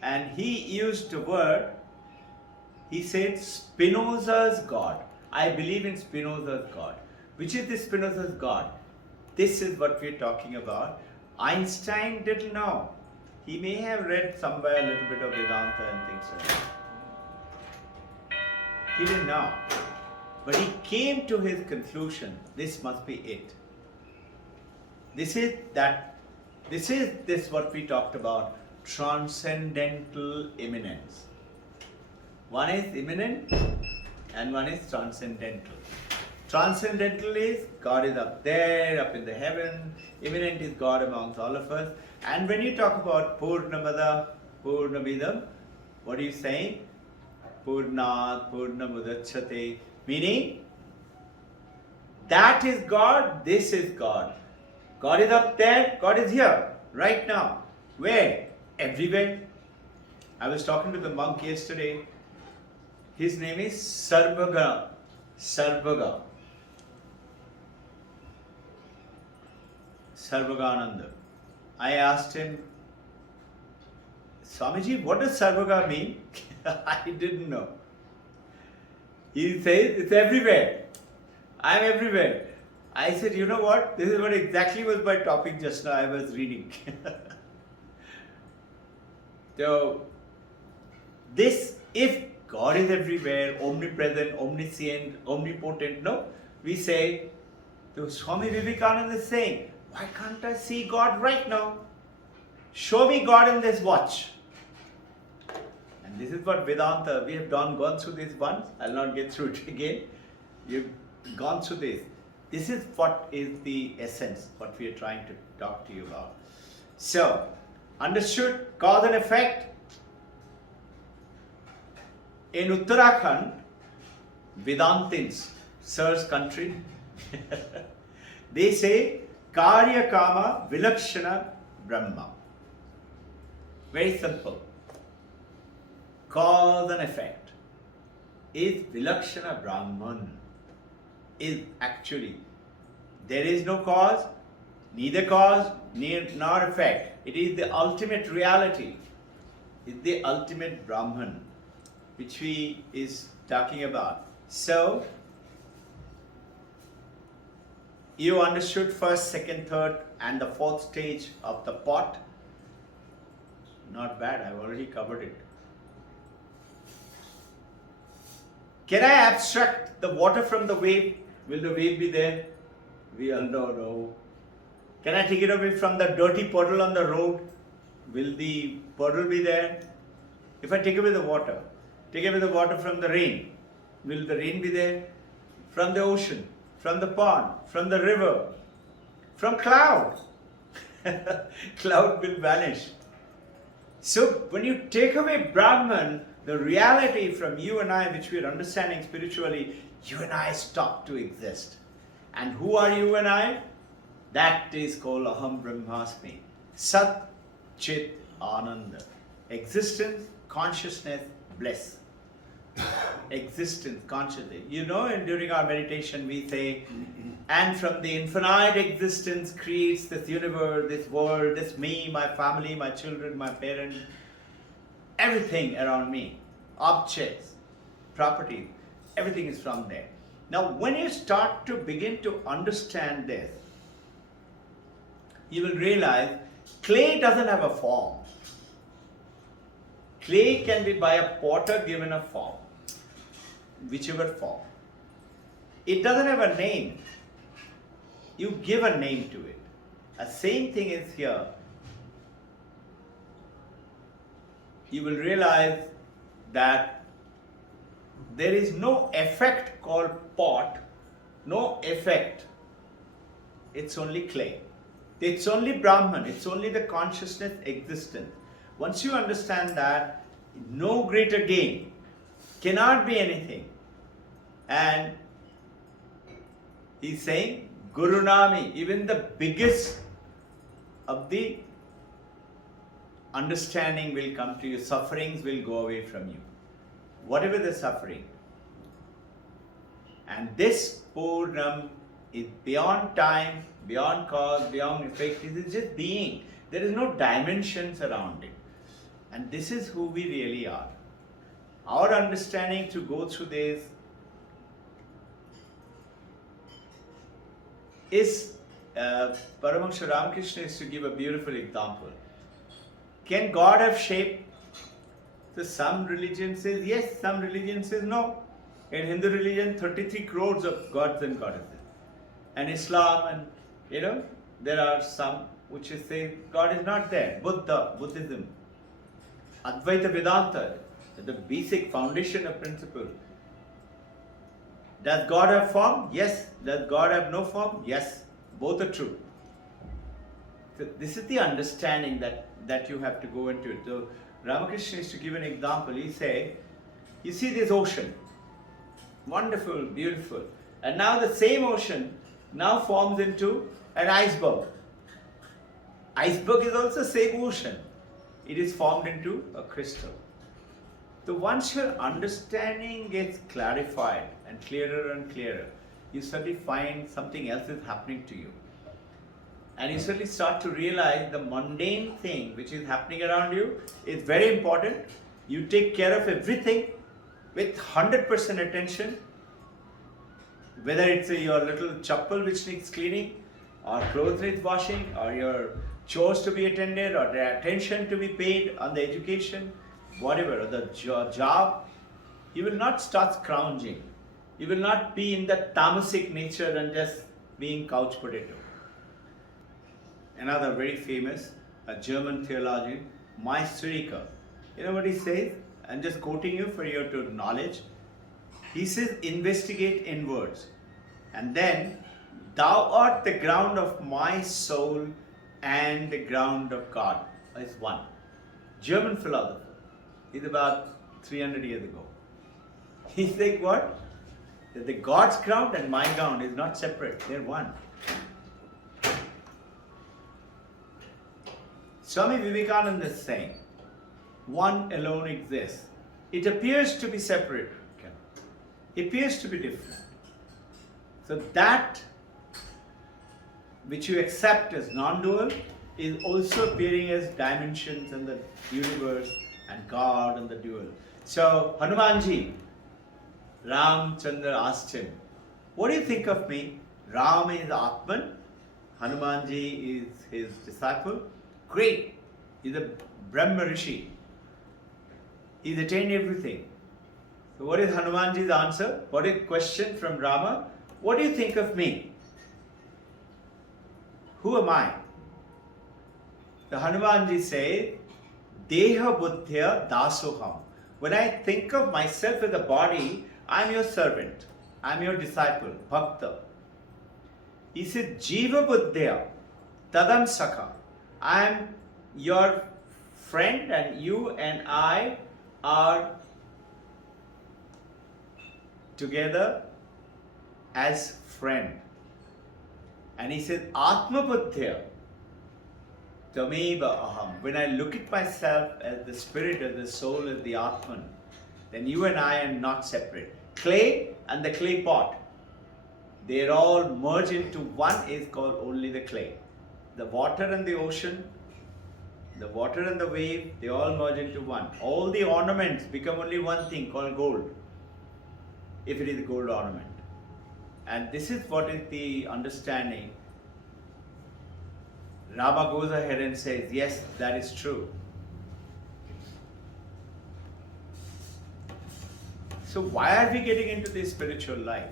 And he used the word, he said, Spinoza's God. I believe in Spinoza's God. Which is the Spinoza's God? This is what we're talking about. Einstein didn't know. He may have read somewhere a little bit of Vedanta and things like that. He didn't know. But he came to his conclusion, this must be it. This is what we talked about, transcendental immanence. One is immanent and one is transcendental. Transcendental is God is up there, up in the heaven. Immanent is God amongst all of us. And when you talk about Purnamada, Purnamidam, what are you saying? Purnat, Purnamudachyate. Meaning, that is God, this is God. God is up there, God is here, right now. Where? Everywhere. I was talking to the monk yesterday. His name is Sarvaga. Sarvagananda. I asked him, Swamiji, what does Sarvaga mean? I didn't know. He says, it's everywhere. I am everywhere. I said, you know what? This is what exactly was my topic just now. I was reading. So, if God is everywhere, omnipresent, omniscient, omnipotent, no? We say, so Swami Vivekananda is saying, why can't I see God right now? Show me God in this watch. This is what Vedanta, we have gone through this once, I'll not get through it again. You've gone through this. This is what is the essence, what we are trying to talk to you about. So, understood cause and effect. In Uttarakhand, Vedantins, Sir's country, they say Karya Kama Vilakshana Brahma. Very simple. Cause and effect is Vilakshana Brahman. Is actually, there is no cause, neither cause nor effect. It is the ultimate reality. It's the ultimate Brahman, which we is talking about. So, you understood first, second, third, and the fourth stage of the pot. Not bad, I've already covered it. Can I abstract the water from the wave? Will the wave be there? We all don't know. Can I take it away from the dirty puddle on the road? Will the puddle be there? If I take away the water from the rain, will the rain be there? From the ocean, from the pond, from the river, from cloud. Cloud will vanish. So when you take away Brahman, the reality from you and I, which we are understanding spiritually, you and I stop to exist. And who are you and I? That is called Aham Brahmasmi. Sat Chit Ananda. Existence, consciousness, bliss. Existence, consciousness. You know, and during our meditation we say, and from the infinite existence creates this universe, this world, this me, my family, my children, my parents, everything around me, objects, property, everything is from there. Now, when you start to begin to understand this, you will realize clay doesn't have a form. Clay can be by a potter given a form, whichever form. It doesn't have a name. You give a name to it. The same thing is here. You will realize that there is no effect called pot, no effect. It's only clay. It's only Brahman, it's only the consciousness existence. Once you understand that, no greater gain, cannot be anything. And he's saying, Guru Nami, even the biggest of the understanding will come to you, sufferings will go away from you. Whatever the suffering. And this Purnam is beyond time, beyond cause, beyond effect. It is just being. There is no dimensions around it. And this is who we really are. Our understanding to go through this is, Paramahansa Ramakrishna is to give a beautiful example. Can God have shape? So some religion says yes, some religion says no. In Hindu religion, 33 crores of gods and goddesses. And Islam, and there are some which say God is not there. Buddhism, Advaita Vedanta, the basic foundation of principle. Does God have form? Yes. Does God have no form? Yes. Both are true. So this is the understanding that you have to go into it. So Ramakrishna is to give an example. He say, you see this ocean, wonderful, beautiful, and now the same ocean now forms into an iceberg. Iceberg is also the same ocean. It is formed into a crystal. So once your understanding gets clarified and clearer, you suddenly find something else is happening to you. And you suddenly start to realize the mundane thing which is happening around you is very important. You take care of everything with 100% attention, whether it's your little chappal which needs cleaning, or clothes needs washing, or your chores to be attended, or the attention to be paid on the education, whatever, or the job. You will not start scrounging. You will not be in the tamasic nature and just being couch potato. Another very famous, a German theologian, Meisterika. You know what he says? I'm just quoting you for your to knowledge. He says, investigate inwards. And then, thou art the ground of my soul and the ground of God is one. German philosopher. He's about 300 years ago. He's saying what? That the God's ground and my ground is not separate. They're one. Swami Vivekananda is saying, one alone exists. It appears to be separate. It appears to be different. So that which you accept as non-dual is also appearing as dimensions in the universe and God and the dual. So Hanumanji, Ram Chandra asked him, what do you think of me? Ram is Atman, Hanumanji is his disciple. Great, he's a Brahma Rishi. He's attained everything. So what is Hanumanji's answer? What is the question from Rama? What do you think of me? Who am I? The Hanumanji says, Deha Buddhya Dasoham. When I think of myself as a body, I am your servant. I am your disciple, Bhakta. He said, Jiva Buddhya Tadam Sakha. I am your friend and you and I are together as friend. And he said, Atma Buddhya Tameva Aham. When I look at myself as the spirit, as the soul, as the Atman, then you and I are not separate. Clay and the clay pot, they're all merged into one, is called only the clay. The water and the ocean, the water and the wave, they all merge into one. All the ornaments become only one thing called gold, if it is a gold ornament. And this is what is the understanding. Rama goes ahead and says, yes, that is true. So why are we getting into this spiritual life?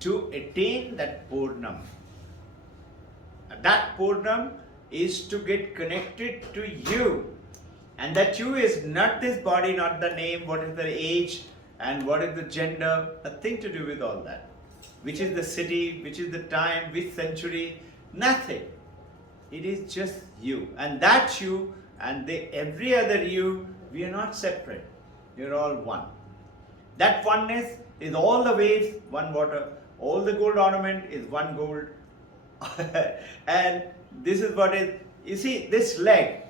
To attain that Purnam. And that Purnam is to get connected to you. And that you is not this body, not the name, what is the age, and what is the gender, nothing to do with all that. Which is the city, which is the time, which century, nothing. It is just you. And that you and every other you, we are not separate. We are all one. That oneness is all the waves, one water. All the gold ornament is one gold. And this is what is, you see, this leg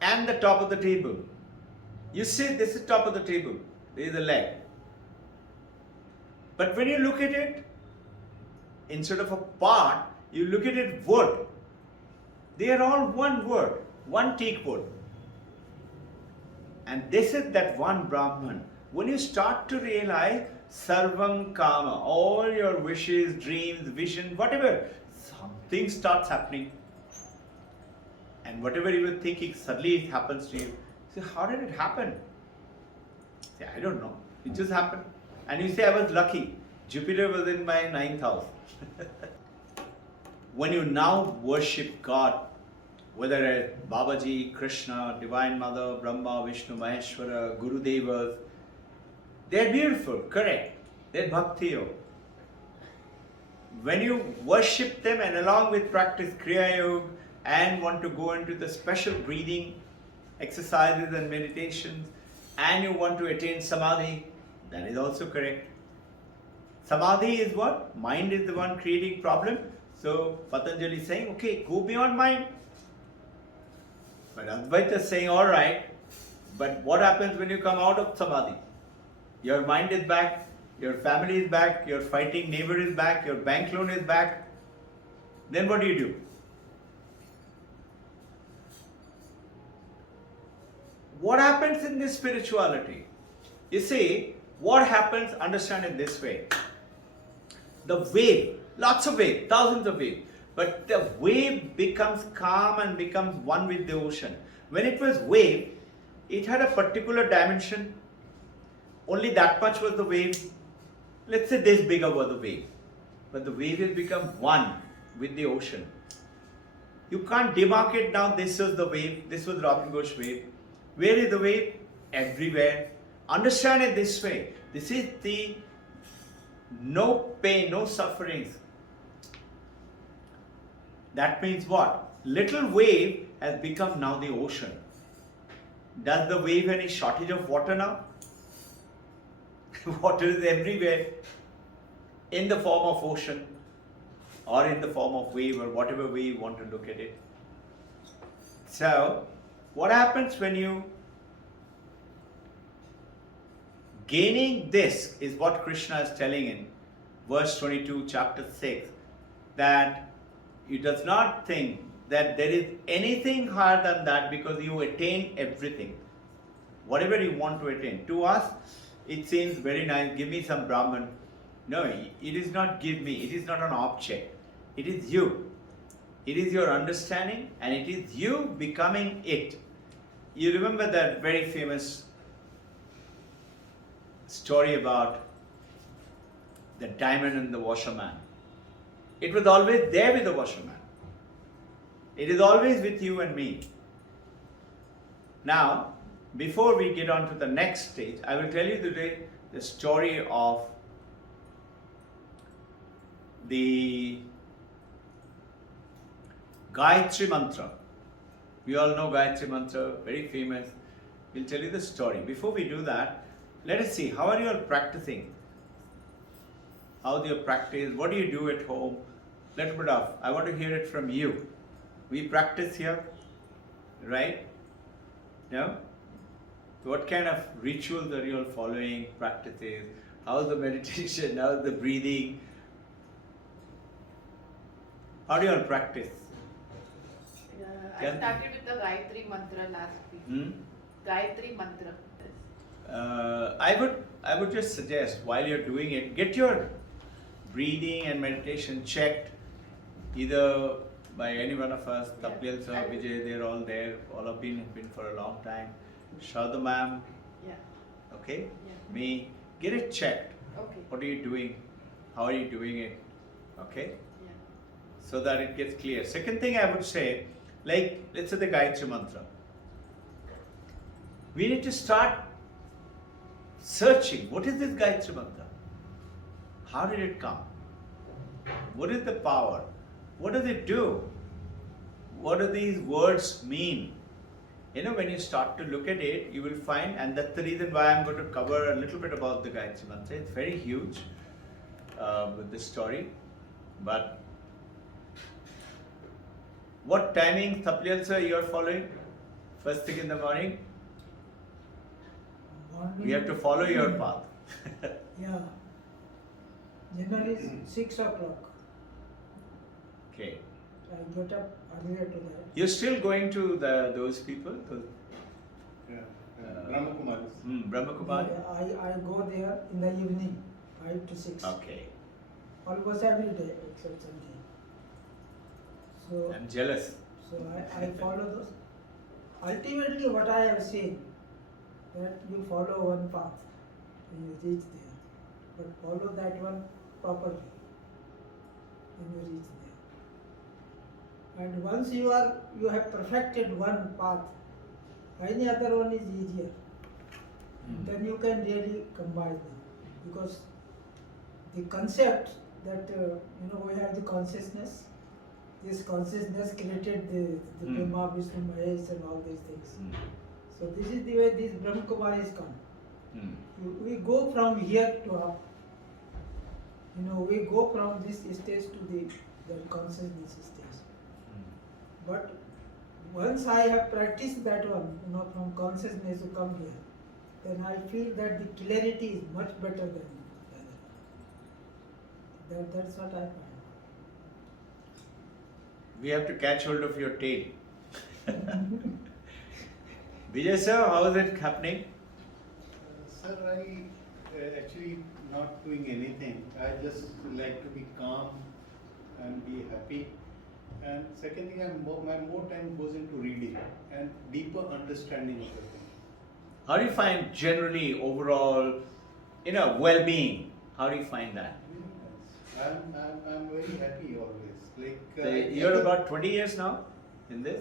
and the top of the table. You see, this is top of the table. This is the leg. But when you look at it, instead of a part, you look at it wood. They are all one wood, one teak wood. And this is that one Brahman. When you start to realize Sarvam Kama, all your wishes, dreams, vision, whatever, something starts happening. And whatever you were thinking, suddenly it happens to you. So how did it happen? Say, I don't know. It just happened. And you say, I was lucky. Jupiter was in my 9th house. When you now worship God, whether it's Babaji, Krishna, Divine Mother, Brahma, Vishnu, Maheshwara, Guru Devas, they're beautiful, correct. They're Bhakti Yoga. When you worship them and along with practice Kriya Yoga and want to go into the special breathing exercises and meditations and you want to attain Samadhi, that is also correct. Samadhi is what? Mind is the one creating problem. So Patanjali is saying, okay, go beyond mind. But Advaita is saying, all right, but what happens when you come out of Samadhi? Your mind is back, your family is back, your fighting neighbor is back, your bank loan is back. Then what do? What happens in this spirituality? You see, what happens, understand it this way. The wave, lots of waves, thousands of waves, but the wave becomes calm and becomes one with the ocean. When it was wave, it had a particular dimension. Only that much was the wave. Let's say this bigger was the wave. But the wave has become one with the ocean. You can't demarcate now this was the wave, this was Robbin Ghosh wave. Where is the wave? Everywhere. Understand it this way. This is the no pain, no sufferings. That means what? Little wave has become now the ocean. Does the wave any shortage of water now? Water is everywhere in the form of ocean or in the form of wave or whatever way you want to look at it. So, what happens when you gaining this is what Krishna is telling in verse 22, chapter 6, that he does not think that there is anything higher than that because you attain everything. Whatever you want to attain. To us, it seems very nice, give me some Brahman. No, it is not give me, it is not an object. It is you. It is your understanding and it is you becoming it. You remember that very famous story about the diamond and the washerman. It was always there with the washerman. It is always with you and me. Now, before we get on to the next stage, I will tell you today the story of the Gayatri Mantra. We all know Gayatri Mantra, very famous. We'll tell you the story. Before we do that, let us see, how are you all practicing? How do you practice? What do you do at home? Little bit of, I want to hear it from you. We practice here, right? No? What kind of rituals are you all following, practices? How's the meditation? How's the breathing? How do you all practice? I started with the Gayatri Mantra last week. Gayatri Mantra. I would just suggest while you're doing it, get your breathing and meditation checked, either by any one of us, Yeah. Tapliyal sir, Vijay, they're all there, all have been for a long time. Shraddha ma'am, Yeah. okay? Yeah. Me, get it checked. Okay. What are you doing? How are you doing it? Okay? Yeah. So that it gets clear. Second thing I would say, like, let's say the Gayatri Mantra. We need to start searching. What is this Gayatri Mantra? How did it come? What is the power? What does it do? What do these words mean? You know, when you start to look at it, you will find, and that's the reason why I'm going to cover a little bit about the Gayatri Mantra. It's very huge with this story. But what timing, Tapliyal sir, you are following? First thing in the morning? Morning. We have to follow your path. Yeah. Generally 6 o'clock. Okay. I get up earlier to that. You're still going to those people? Yeah. Brahma Kumaris. Brahma Kumar? I go there in the evening, 5 to 6. Okay. Almost every day except Sunday. So, I'm jealous. I follow those. Ultimately, what I have seen, that you follow one path and you reach there. But follow that one properly and you reach there. And once you have perfected one path, any other one is easier. Then you can really combine them. Because the concept that, we have the consciousness, this consciousness created the Brahma, Vishnu, Mahesh and all these things. So this is the way these Brahma Kumaris come. We go from here to up. We go from this stage to the consciousness stage. But once I have practiced that one, from consciousness to come here, then I feel that the clarity is much better than the other. That's what I find. We have to catch hold of your tail. Vijay sir, how is it happening? Sir, I actually not doing anything. I just like to be calm and be happy. And second thing, my more time goes into reading and deeper understanding of the thing. How do you find generally overall, well-being? How do you find that? I'm very happy always. You're about 20 years now in this?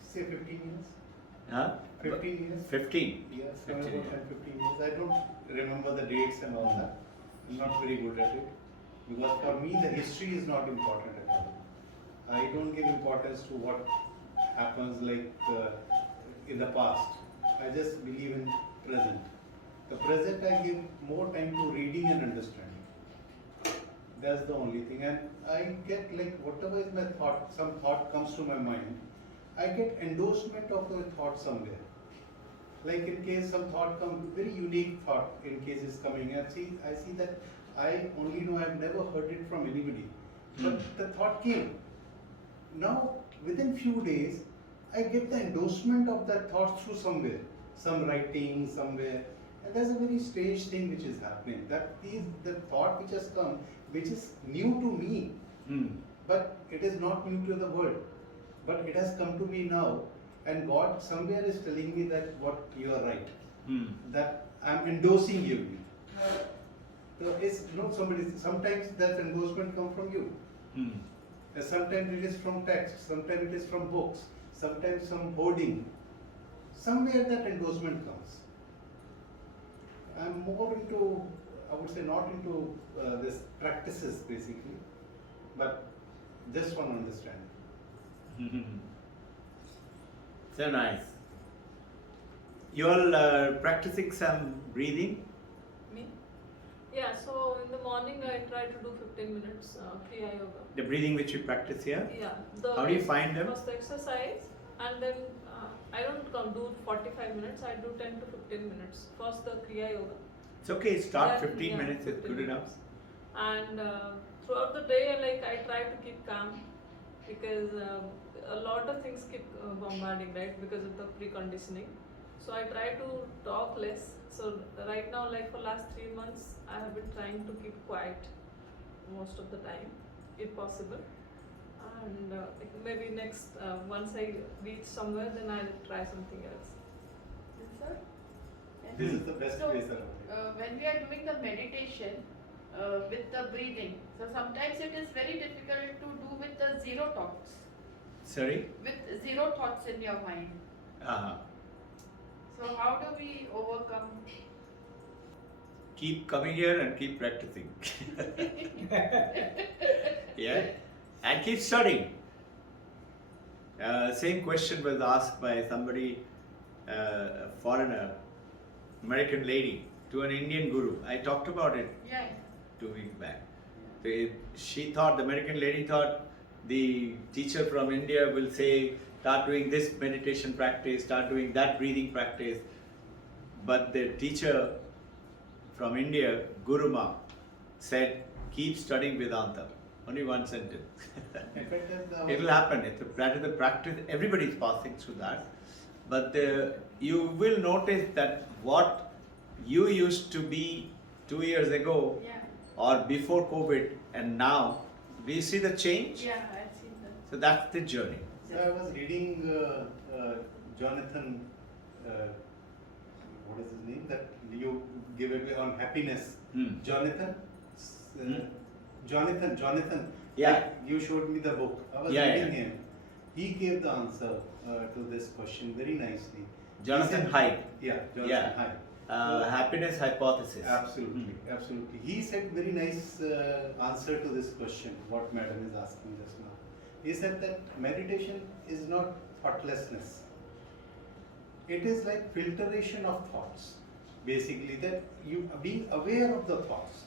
Say 15 years. Huh? 15 years. 15. Yes, 15 about years. 10, 15 years. I don't remember the dates and all that. I'm not very good at it. Because for me, the history is not important at all. I don't give importance to what happens like in the past. I just believe in present. The present I give more time to reading and understanding. That's the only thing. And I get like whatever is my thought, some thought comes to my mind, I get endorsement of the thought somewhere. Like in case some thought comes, very unique thought in case is coming, and I see that I only know I've never heard it from anybody. But the thought came. Now within few days, I get the endorsement of that thought through somewhere, some writing somewhere, and there's a very strange thing which is happening. That is the thought which has come, which is new to me, but it is not new to the world. But it has come to me now, and God somewhere is telling me that what you are right, that I'm endorsing you. So it's not somebody. Sometimes that endorsement comes from you. And sometimes it is from text, sometimes it is from books, sometimes some hoarding. Somewhere that endorsement comes. I'm more into, I would say, not into this practices basically, but just one understanding. So nice. You all practicing some breathing? Me? Yeah, so in the morning I try to do 15 minutes Kriya Yoga. The breathing which you practice here? Yeah. How do you find them? First the exercise, and then I don't do 45 minutes, I do 10 to 15 minutes. First the Kriya Yoga. It's okay, start Then, 15 minutes, it's 15 good enough. minutes. And throughout the day, I try to keep calm, because a lot of things keep bombarding, right, because of the preconditioning. So I try to talk less. So right now, like for last 3 months, I have been trying to keep quiet most of the time, if possible. And maybe next, once I reach somewhere, then I'll try something else. Yes, sir. Yes. This is the best So, way, sir. when we are doing the meditation with the breathing, so sometimes it is very difficult to do with the zero thoughts. Sorry? With zero thoughts in your mind. Uh-huh. So how do we overcome? Keep coming here and keep practicing. Yeah? And keep studying. Same question was asked by somebody, a foreigner, American lady, to an Indian guru. I talked about it Yeah. 2 weeks back. She thought, the American lady thought, the teacher from India will say, start doing this meditation practice, start doing that breathing practice. But the teacher from India, Guru Ma, said, keep studying Vedanta. Only one sentence. In fact, It will happen. That is the practice. Everybody is passing through that. But you will notice that what you used to be 2 years ago Yeah. or before COVID and now, do you see the change? Yeah, I've seen that. So that's the journey. So I was reading Jonathan, what is his name? That you give away on happiness. Jonathan. Jonathan. Yeah. Like, you showed me the book. I was Yeah, reading yeah. him. He gave the answer to this question very nicely. Jonathan He said- Haidt. Yeah, Jonathan Yeah. Haidt. Happiness hypothesis. Absolutely, absolutely. He said very nice answer to this question, what madam is asking just now. He said that meditation is not thoughtlessness. It is like filtration of thoughts. Basically, that you being aware of the thoughts.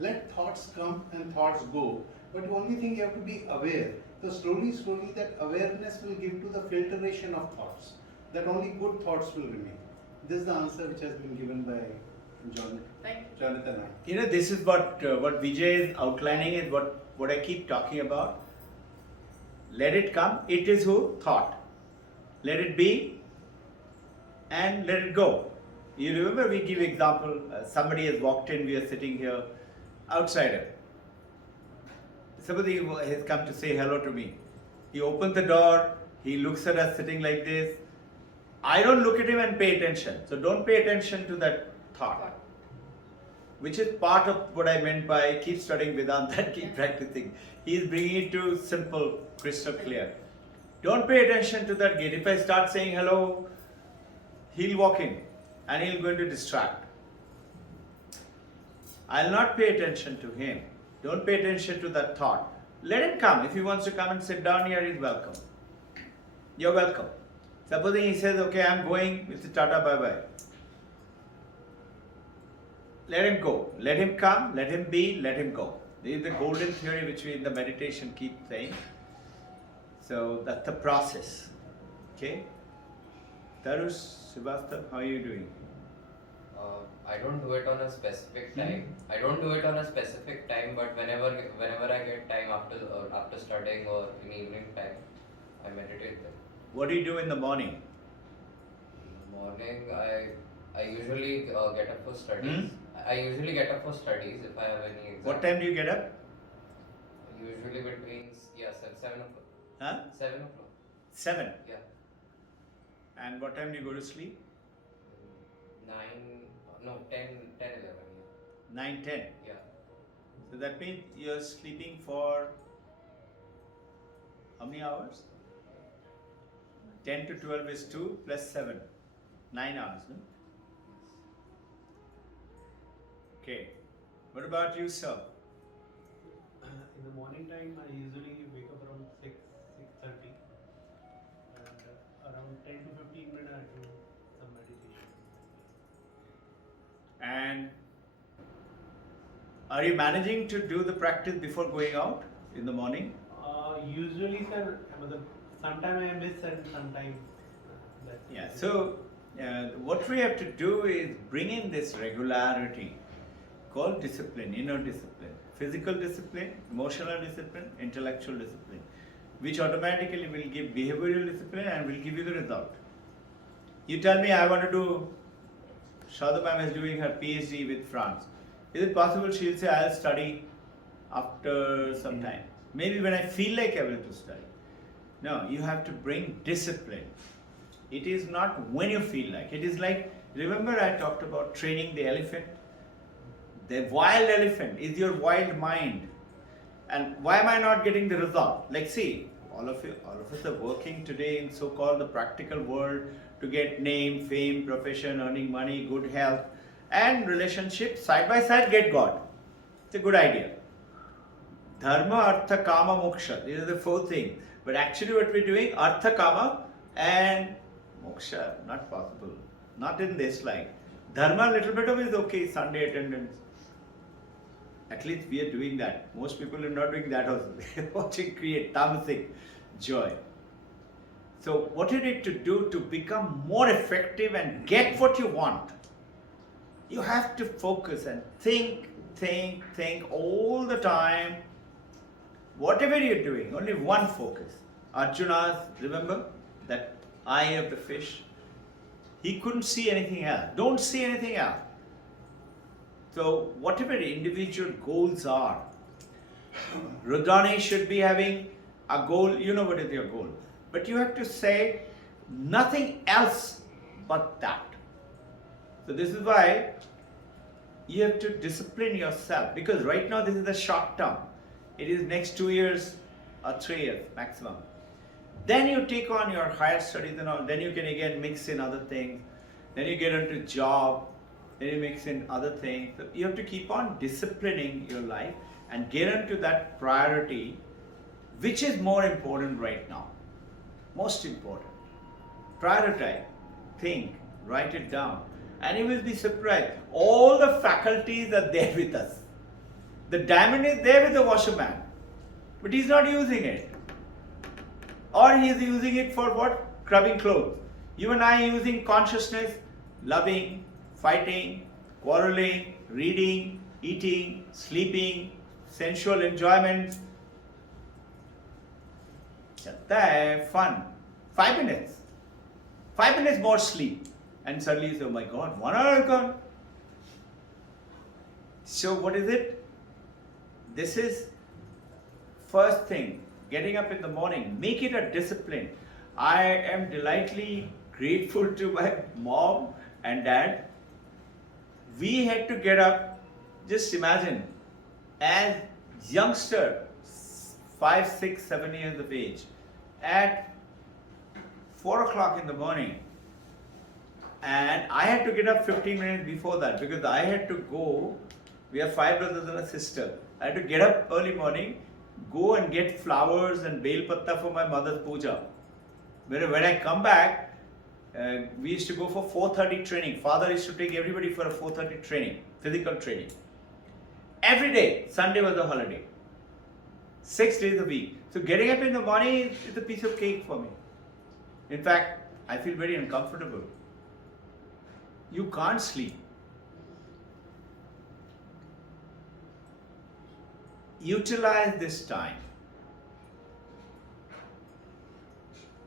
Let thoughts come and thoughts go, but the only thing you have to be aware. So slowly that awareness will give to the filtration of thoughts. That only good thoughts will remain. This is the answer which has been given by Thank you. Jonathan Haidt. You know, this is what Vijay is outlining is what I keep talking about. Let it come. It is who? Thought. Let it be and let it go. You remember we give example, somebody has walked in, we are sitting here, outsider. Somebody has come to say hello to me. He opens the door, he looks at us sitting like this. I don't look at him and pay attention. So don't pay attention to that thought. Which is part of what I meant by keep studying Vedanta and keep practicing. He is bringing it to simple, crystal clear. Don't pay attention to that gate. If I start saying hello, he'll walk in and he'll going to distract. I'll not pay attention to him. Don't pay attention to that thought. Let him come. If he wants to come and sit down here, he's welcome. You're welcome. Supposing he says, okay, I'm going, Mr. Tata, bye-bye. Let him go. Let him come, let him be, let him go. This is the golden theory which we in the meditation keep saying. So that's the process. Okay? Tarush, Srivastav, how are you doing? I don't do it on a specific time. I don't do it on a specific time, but whenever I get time after studying or in evening time, I meditate then. What do you do in the morning? In the morning, I usually get up for studies. I usually get up for studies if I have any exam. What time do you get up? Usually between 7 o'clock. Huh? 7 o'clock. 7. Yeah. And what time do you go to sleep? 9, no, 10, 11. 9, 10. Yeah. So that means you're sleeping for how many hours? 10 to 12 is 2 plus 7. 9 hours, no? Okay. What about you, sir? In the morning time, I usually wake up around 6:30, and around 10 to 15 minutes I do some meditation. And are you managing to do the practice before going out in the morning? Usually, sir, sometimes I miss and sometimes. Yeah. So what we have to do is bring in this regularity called discipline, inner discipline, physical discipline, emotional discipline, intellectual discipline, which automatically will give behavioral discipline and will give you the result. You tell me I want to do, Shada ma'am is doing her PhD with France. Is it possible she'll say I'll study after some time? Maybe when I feel like I will to study. No, you have to bring discipline. It is not when you feel like. It is like, remember I talked about training the elephant? The wild elephant is your wild mind. And why am I not getting the result? Like see, all of us are working today in so-called the practical world to get name, fame, profession, earning money, good health, and relationship side by side get God. It's a good idea. Dharma, Artha, Kama, Moksha. These are the 4 things. But actually what we're doing, Artha, Kama and Moksha, not possible. Not in this life. Dharma, little bit of is okay, Sunday attendance. At least we are doing that. Most people are not doing that also. They are watching create tamasic joy. So what you need to do to become more effective and get what you want, you have to focus and think all the time. Whatever you're doing, only one focus. Arjuna's, remember that eye of the fish? He couldn't see anything else. Don't see anything else. So whatever individual goals are, Rudrani should be having a goal. You know what is your goal. But you have to say nothing else but that. So this is why you have to discipline yourself, because right now this is the short term. It is next 2 years or 3 years maximum. Then you take on your higher studies and all. Then you can again mix in other things. Then you get into job. Then you mix in other things. So you have to keep on disciplining your life and get into that priority, which is more important right now. Most important. Prioritize, think, write it down, and you will be surprised. All the faculties are there with us. The diamond is there with the washerman, but he's not using it. Or he is using it for what? Scrubbing clothes. You and I are using consciousness, loving, fighting, quarreling, reading, eating, sleeping, sensual enjoyment. Chatta hai, fun. 5 minutes. 5 minutes more sleep. And suddenly you say, oh my God, 1 hour gone. So what is it? This is first thing, getting up in the morning. Make it a discipline. I am delightfully grateful to my mom and dad. We had to get up, just imagine, as youngster, 5, 6, 7 years of age, at 4 o'clock in the morning, And I had to get up 15 minutes before that because I had to go. We have 5 brothers and a sister. I had to get up early morning, go and get flowers and bel patta for my mother's puja. When I come back, we used to go for 4:30 training. Father used to take everybody for a 4:30 training, physical training. Every day, Sunday was a holiday. 6 days a week. So getting up in the morning is a piece of cake for me. In fact, I feel very uncomfortable. You can't sleep. Utilize this time.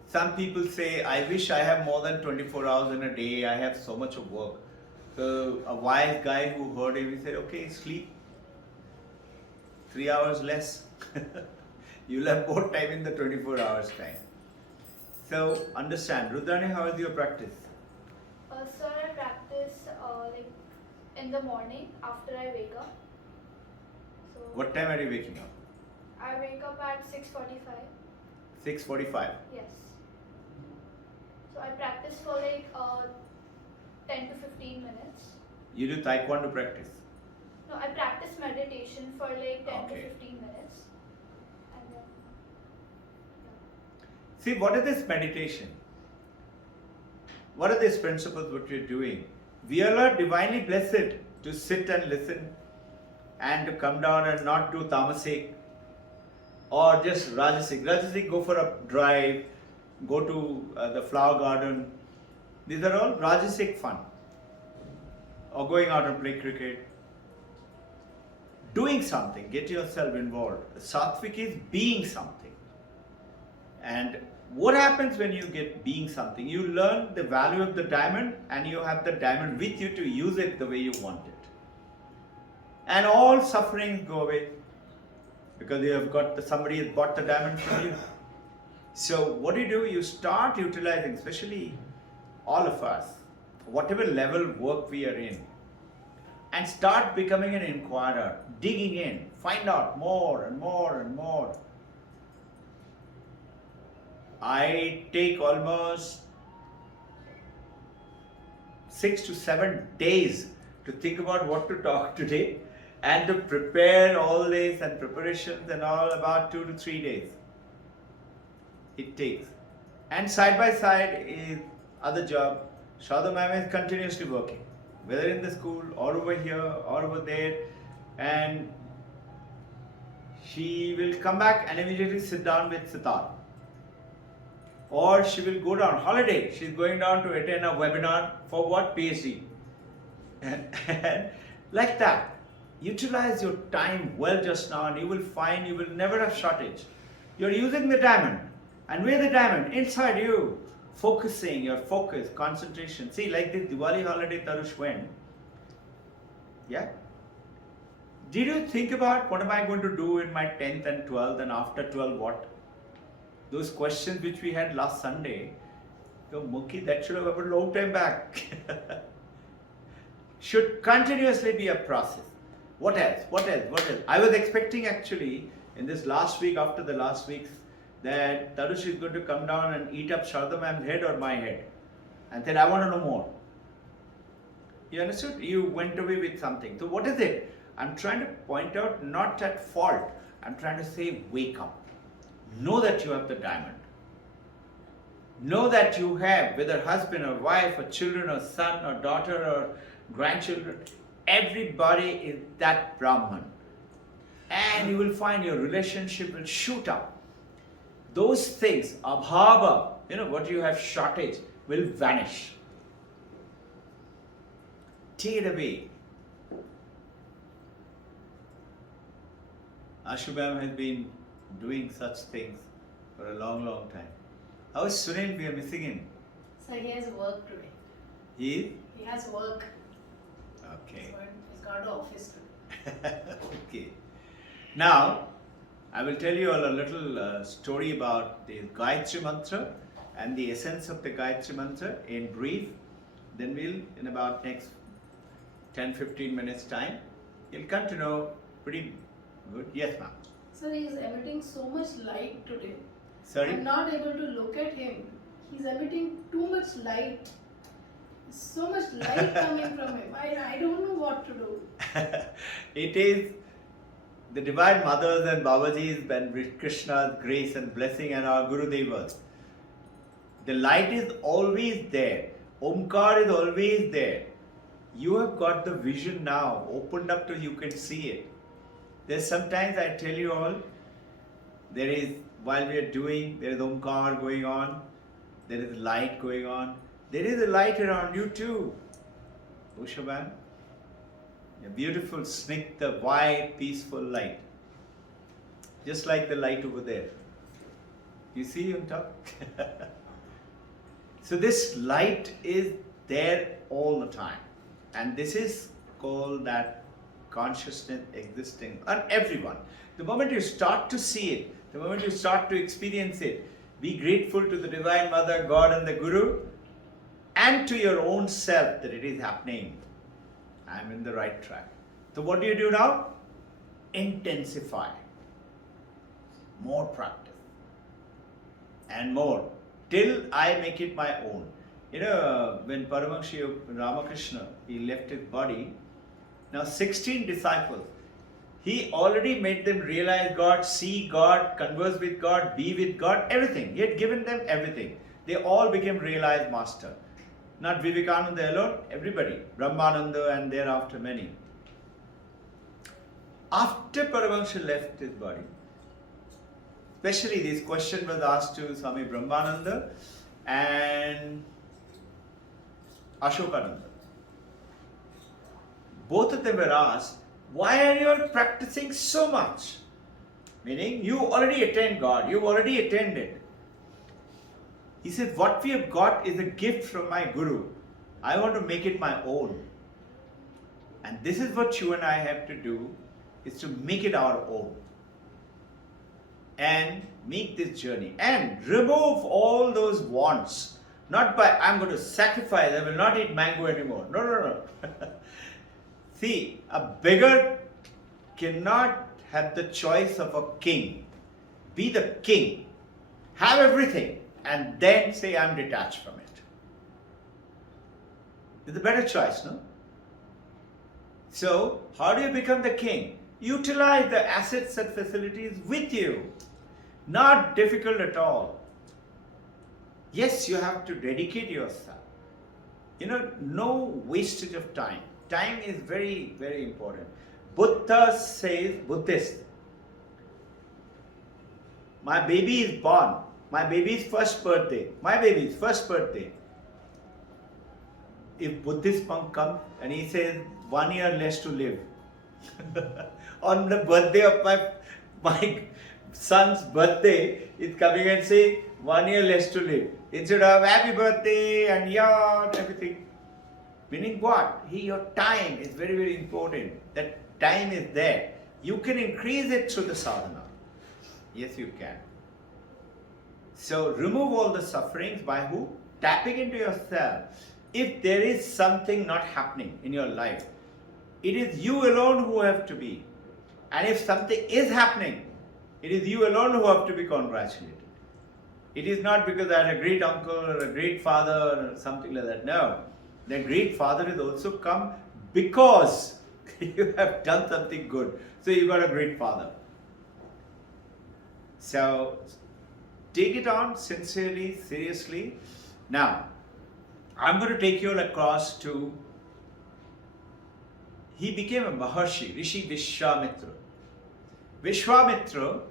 Some people say, I wish I have more than 24 hours in a day, I have so much of work. So a wise guy who heard him, he said, okay, sleep 3 hours less. You'll have more time in the 24 hours time. So understand, Rudrani, how is your practice? Sir, I practice like in the morning after I wake up. So What time are you waking up? I wake up at 6:45. 6:45. Yes. So I practice for like 10 to 15 minutes. You do taekwondo practice. No, I practice meditation for like 10 Okay. to 15 minutes. And then, See, what is this meditation? What are these principles what you're doing? We all are divinely blessed to sit and listen and to come down and not do tamasic or just rajasic. Rajasic, go for a drive, go to the flower garden. These are all rajasic fun. Or going out and play cricket. Doing something, get yourself involved. Sattvic is being something. And what happens when you get being something? You learn the value of the diamond and you have the diamond with you to use it the way you want it. And all sufferings go away because you have got somebody has bought the diamond from you. So what do? You start utilizing, especially all of us, whatever level work we are in, and start becoming an inquirer, digging in, find out more and more and more. I take almost 6 to 7 days to think about what to talk today and to prepare all this and preparations and all about 2 to 3 days. It takes. And side by side is other job. Shada ma'am is continuously working, whether in the school or over here or over there, and she will come back and immediately sit down with Sitar. Or she will go down holiday. She's going down to attend a webinar for what? PhD. And like that. Utilize your time well just now and you will find you will never have shortage. You're using the diamond. And where the diamond? Inside you. Focusing, your focus, concentration. See, like this Diwali holiday Tarush went. Yeah? Did you think about what am I going to do in my 10th and 12th and after 12 what? Those questions which we had last Sunday, Mookie, that should have happened a long time back. Should continuously be a process. What else? What else? What else? I was expecting actually in this last week, after the last weeks, that Tarush is going to come down and eat up Sharda ma'am's head or my head. And said, I want to know more. You understood? You went away with something. So what is it? I'm trying to point out not at fault. I'm trying to say wake up. Know that you have the diamond. Know that you have, whether husband or wife or children or son or daughter or grandchildren, everybody is that Brahman. And you will find your relationship will shoot up. Those things, abhava, what you have shortage, will vanish. Take it away. Ashubham has been doing such things for a long, long time. How is Sunil? We are missing him. So he has work today. He has work. Okay. He's got to office today. Okay. Now, I will tell you all a little story about the Gayatri Mantra and the essence of the Gayatri Mantra in brief. Then we'll, in about next 10-15 minutes time, you'll come to know pretty good. Yes, ma'am. Sir, he is emitting so much light today. Sorry? I'm not able to look at him. He's emitting too much light. So much light coming from him. I don't know what to do. It is the Divine Mothers and Babajis and Krishna's grace and blessing and our Guru Devas. The light is always there. Omkar is always there. You have got the vision now, opened up to you can see it. There's sometimes I tell you all, there is, while we are doing, there is Omkar going on, there is light going on. There is a light around you too. Usha ma'am, a beautiful snigdha, white, peaceful light. Just like the light over there. You see on top? So this light is there all the time. And this is called that consciousness existing on everyone. The moment you start to see it, the moment you start to experience it, be grateful to the Divine Mother, God and the Guru, and to your own self that it is happening. I am in the right track. So what do you do now? Intensify. More practice. And more. Till I make it my own. You know, when Paramahansa Ramakrishna, he left his body, now 16 disciples, he already made them realize God, see God, converse with God, be with God, everything. He had given them everything. They all became realized master. Not Vivekananda alone, everybody. Brahmananda and thereafter many. After Paramahansa left his body, especially this question was asked to Swami Brahmananda and Ashokananda. Both of them were asked, why are you all practicing so much? Meaning, you already attend God, you already attended. He said, what we have got is a gift from my Guru. I want to make it my own. And this is what you and I have to do, is to make it our own. And make this journey. And remove all those wants. Not by, I'm going to sacrifice, I will not eat mango anymore. No, no, no. See, a beggar cannot have the choice of a king. Be the king. Have everything. And then say, I'm detached from it. It's a better choice, no? So, how do you become the king? Utilize the assets and facilities with you. Not difficult at all. Yes, you have to dedicate yourself. You know, no wastage of time. Time is very, very important. Buddha says, Buddhist, my baby is born. My baby's first birthday. My baby's first birthday. If Buddhist monk comes and he says, 1 year less to live. On the birthday of my son's birthday, he's coming and saying, 1 year less to live. Instead of happy birthday and yawn, everything. Meaning what? Your time is very, very important. That time is there. You can increase it through the sadhana. Yes, you can. So remove all the sufferings by who? Tapping into yourself. If there is something not happening in your life, it is you alone who have to be. And if something is happening, it is you alone who have to be congratulated. It is not because I had a great uncle or a great father or something like that. No. The great father is also come because you have done something good. So you got a great father. So take it on sincerely, seriously. Now, I'm going to take you all across to, he became a Maharshi, Rishi Vishwamitra. Vishwamitra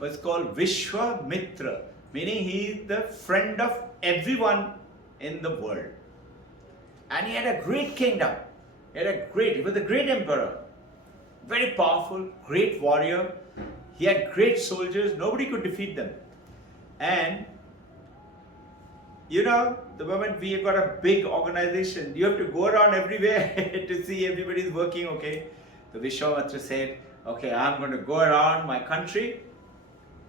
was called Vishwamitra, meaning he is the friend of everyone in the world. And he had a great kingdom. He was a great emperor. Very powerful, great warrior. He had great soldiers, nobody could defeat them. And you know, the moment we have got a big organization, you have to go around everywhere to see everybody's working okay. So Vishwamitra said, okay, I'm going to go around my country.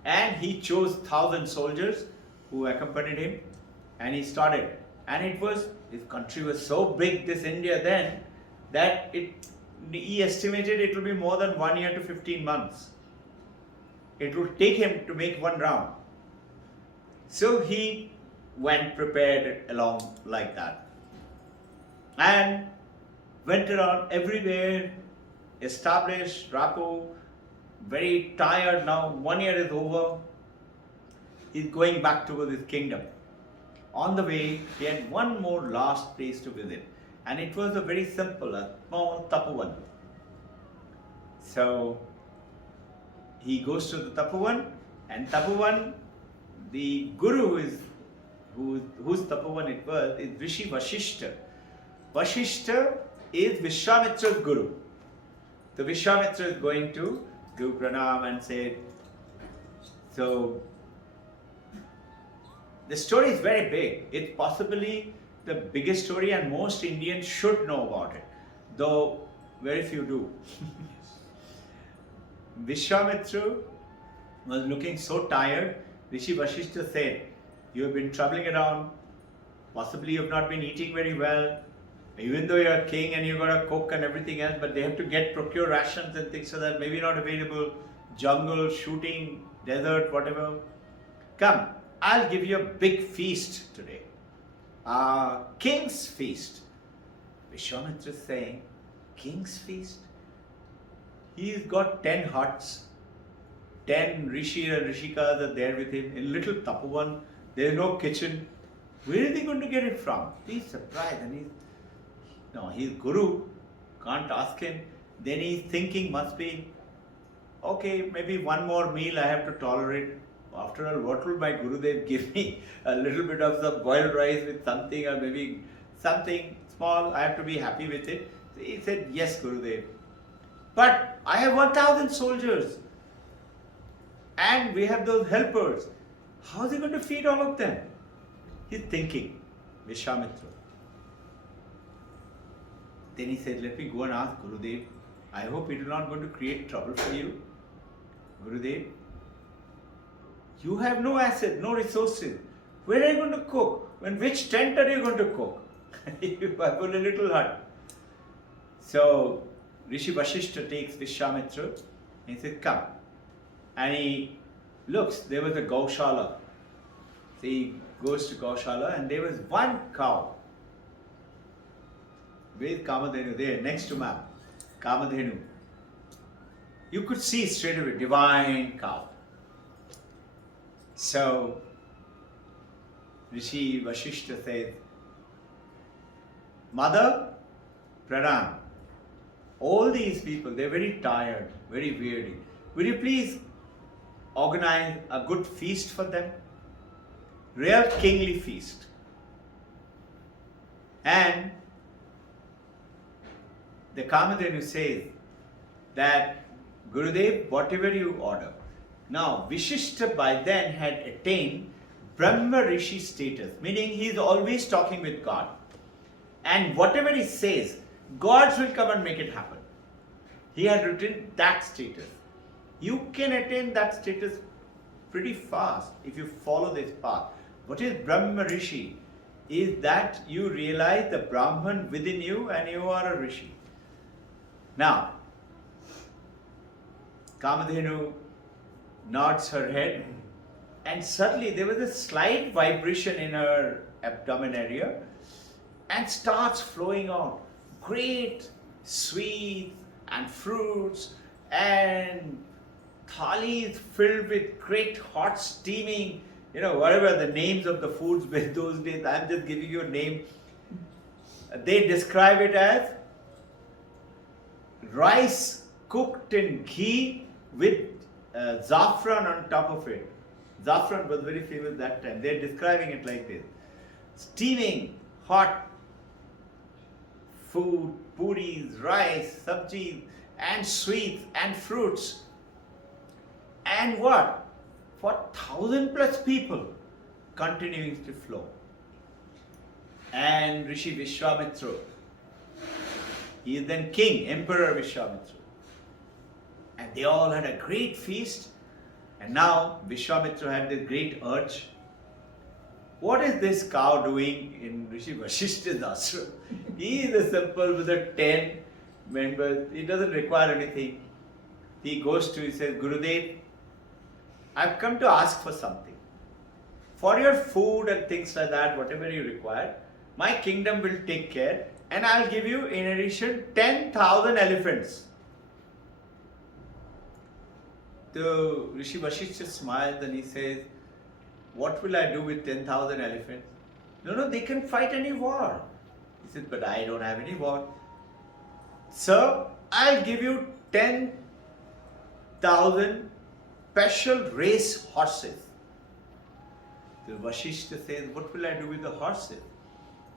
And he chose 1,000 soldiers who accompanied him. And he started. And his country was so big, this India then, that he estimated it will be more than 1 year to 15 months. It would take him to make one round. So he went prepared along like that. and went around everywhere, established rapport, very tired now. 1 year is over. He's going back towards his kingdom. On the way, he had one more last place to visit, and it was a very simple, a small tapovan. So he goes to the tapovan, and tapovan, the guru is whose tapovan it was, is Rishi Vashishta. Vashishta is Vishwamitra's guru. So Vishwamitra is going to do pranam and say, so the story is very big. It's possibly the biggest story, and most Indians should know about it, though very few do. Vishwamitra was looking so tired. Rishi Vashishta said, you have been traveling around, possibly you have not been eating very well, even though you are king and you've got to cook and everything else, but they have to procure rations and things so that maybe not available, jungle, shooting, desert, whatever. Come, I'll give you a big feast today. King's feast. Vishwamitra is saying, king's feast? He's got 10 huts. 10 rishi and rishikas are there with him in little tapovan. There's no kitchen. Where is he going to get it from? He's surprised, and he's guru. Can't ask him. Then he's thinking, must be, okay, maybe one more meal I have to tolerate. After all, what will my Gurudev give me? A little bit of some boiled rice with something, or maybe something small. I have to be happy with it. So he said, yes, Gurudev. But I have 1,000 soldiers. And we have those helpers. How is he going to feed all of them? He's thinking, Vishwamitra. Then he said, let me go and ask Gurudev. I hope it is not going to create trouble for you. Gurudev, you have no asset, no resources. Where are you going to cook? In which tent are you going to cook? You have got a little hut. So Rishi Vashishta takes Vishwamitra and he says, come. And he looks, there was a Gaushala. So he goes to Gaushala, and there was one cow. Where is Kamadhenu? There, next to ma'am. Kamadhenu. You could see straight away, divine cow. So Rishi Vashishta says, Mother, pranam. All these people, they're very tired, very weary. Will you please organize a good feast for them? Real kingly feast. And the Kamadhenu says that, Gurudev, whatever you order. Now, Vishishta by then had attained Brahma Rishi status, meaning he is always talking with God. And whatever he says, gods will come and make it happen. He had written that status. You can attain that status pretty fast if you follow this path. What is Brahma Rishi? Is that you realize the Brahman within you and you are a Rishi. Now, Kamadhenu nods her head, and suddenly there was a slight vibration in her abdomen area and starts flowing out great sweets and fruits and thalis filled with great hot steaming, whatever the names of the foods were those days. I'm just giving you a name. They describe it as rice cooked in ghee with saffron on top of it. Saffron was very famous that time. They're describing it like this. Steaming, hot food, puris, rice, sabjis, and sweets and fruits. And what? For 1,000+ people continuing to flow. And Rishi Vishwamitra, he is then king, Emperor Vishwamitra. And they all had a great feast. And now Vishwamitra had this great urge. What is this cow doing in Rishi Vashishta's ashram? He is a simple with a 10 members. He doesn't require anything. He says, Gurudev, I've come to ask for something. For your food and things like that, whatever you require, my kingdom will take care. and I'll give you in addition 10,000 elephants. So Rishi Vashishta smiled and he says, what will I do with 10,000 elephants? No, they can fight any war. He said, but I don't have any war. Sir, I'll give you 10,000 special race horses. So Vashishta says, what will I do with the horses?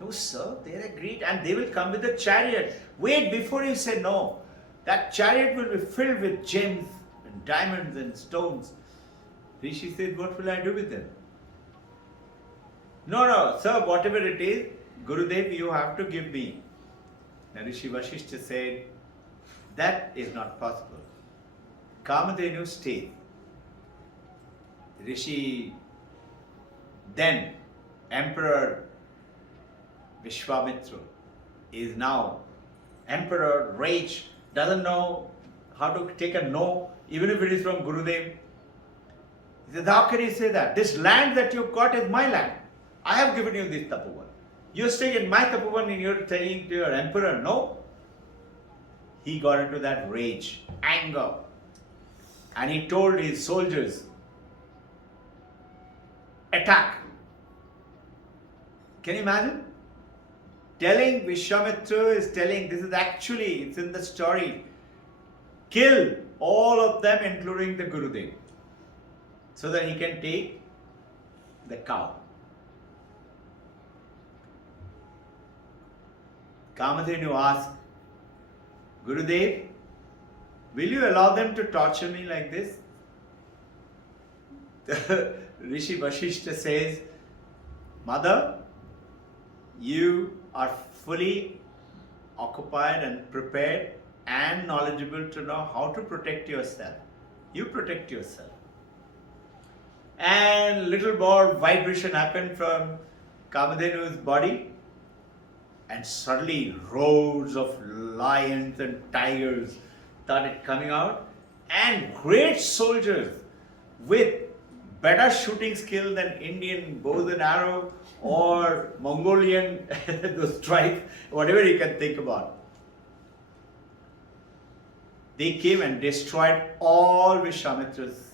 No, sir, they're agreed and they will come with a chariot. Wait, before you say no, that chariot will be filled with gems and diamonds and stones. Rishi said, what will I do with them? No, sir, whatever it is, Gurudev, you have to give me. Now Rishi Vashishta said, that is not possible. Kamadhenu stayed. Rishi, then Emperor Vishwamitra is now Emperor, rage, doesn't know how to take a no, even if it is from Gurudev. He says, how can you say that? This land that you've got is my land. I have given you this tapovan. You're staying in my tapovan and you're telling to your emperor, no? He got into that rage, anger, and he told his soldiers, attack. Can you imagine? Telling Vishwamitra is telling, this is actually, it's in the story, kill all of them including the Gurudev so that he can take the cow. Kamadhenu asked, Gurudev, will you allow them to torture me like this? Rishi Vashishta says, Mother, you are fully occupied and prepared and knowledgeable to know how to protect yourself. You protect yourself. And little more vibration happened from Kamadhenu's body, and suddenly roars of lions and tigers started coming out, and great soldiers with better shooting skill than Indian bows and arrow or Mongolian, those tribes, whatever you can think about. They came and destroyed all Vishwamitra's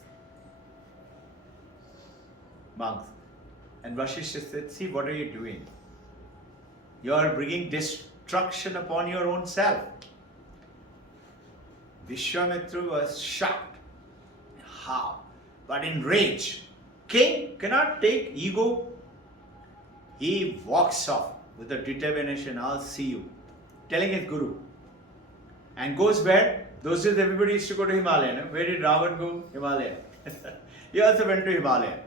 monks. And Vashishta said, see, what are you doing? You are bringing destruction upon your own self. Vishwamitra was shocked. How? But in rage. King cannot take ego. He walks off with a determination, I'll see you. Telling his guru. And goes where? Those days everybody used to go to Himalaya. No? Where did Robbin go? Himalaya. He also went to Himalaya.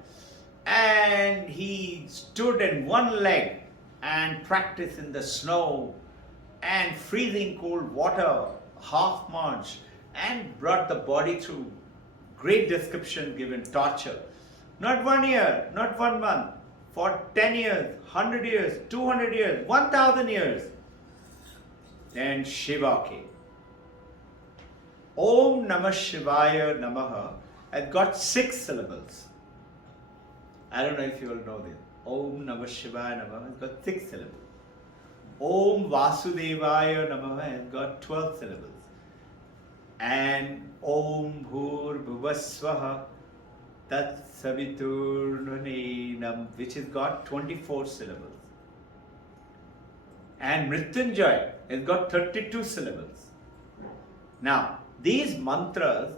And he stood in one leg and practiced in the snow and freezing cold water, half march, and brought the body through great description given torture. Not 1 year, not 1 month, for 10 years, 100 years, 200 years, 1000 years. Then Shiva came. Om Namah Shivaya Namaha has got 6 syllables. I don't know if you all know this. Om Namah Shivaya Namaha has got 6 syllables. Om Vasudevaya Namaha has got 12 syllables. And Om Bhur Bhuvasvaha Tat Saviturnanenam, which has got 24 syllables. And Mrityunjay has got 32 syllables. Now, these mantras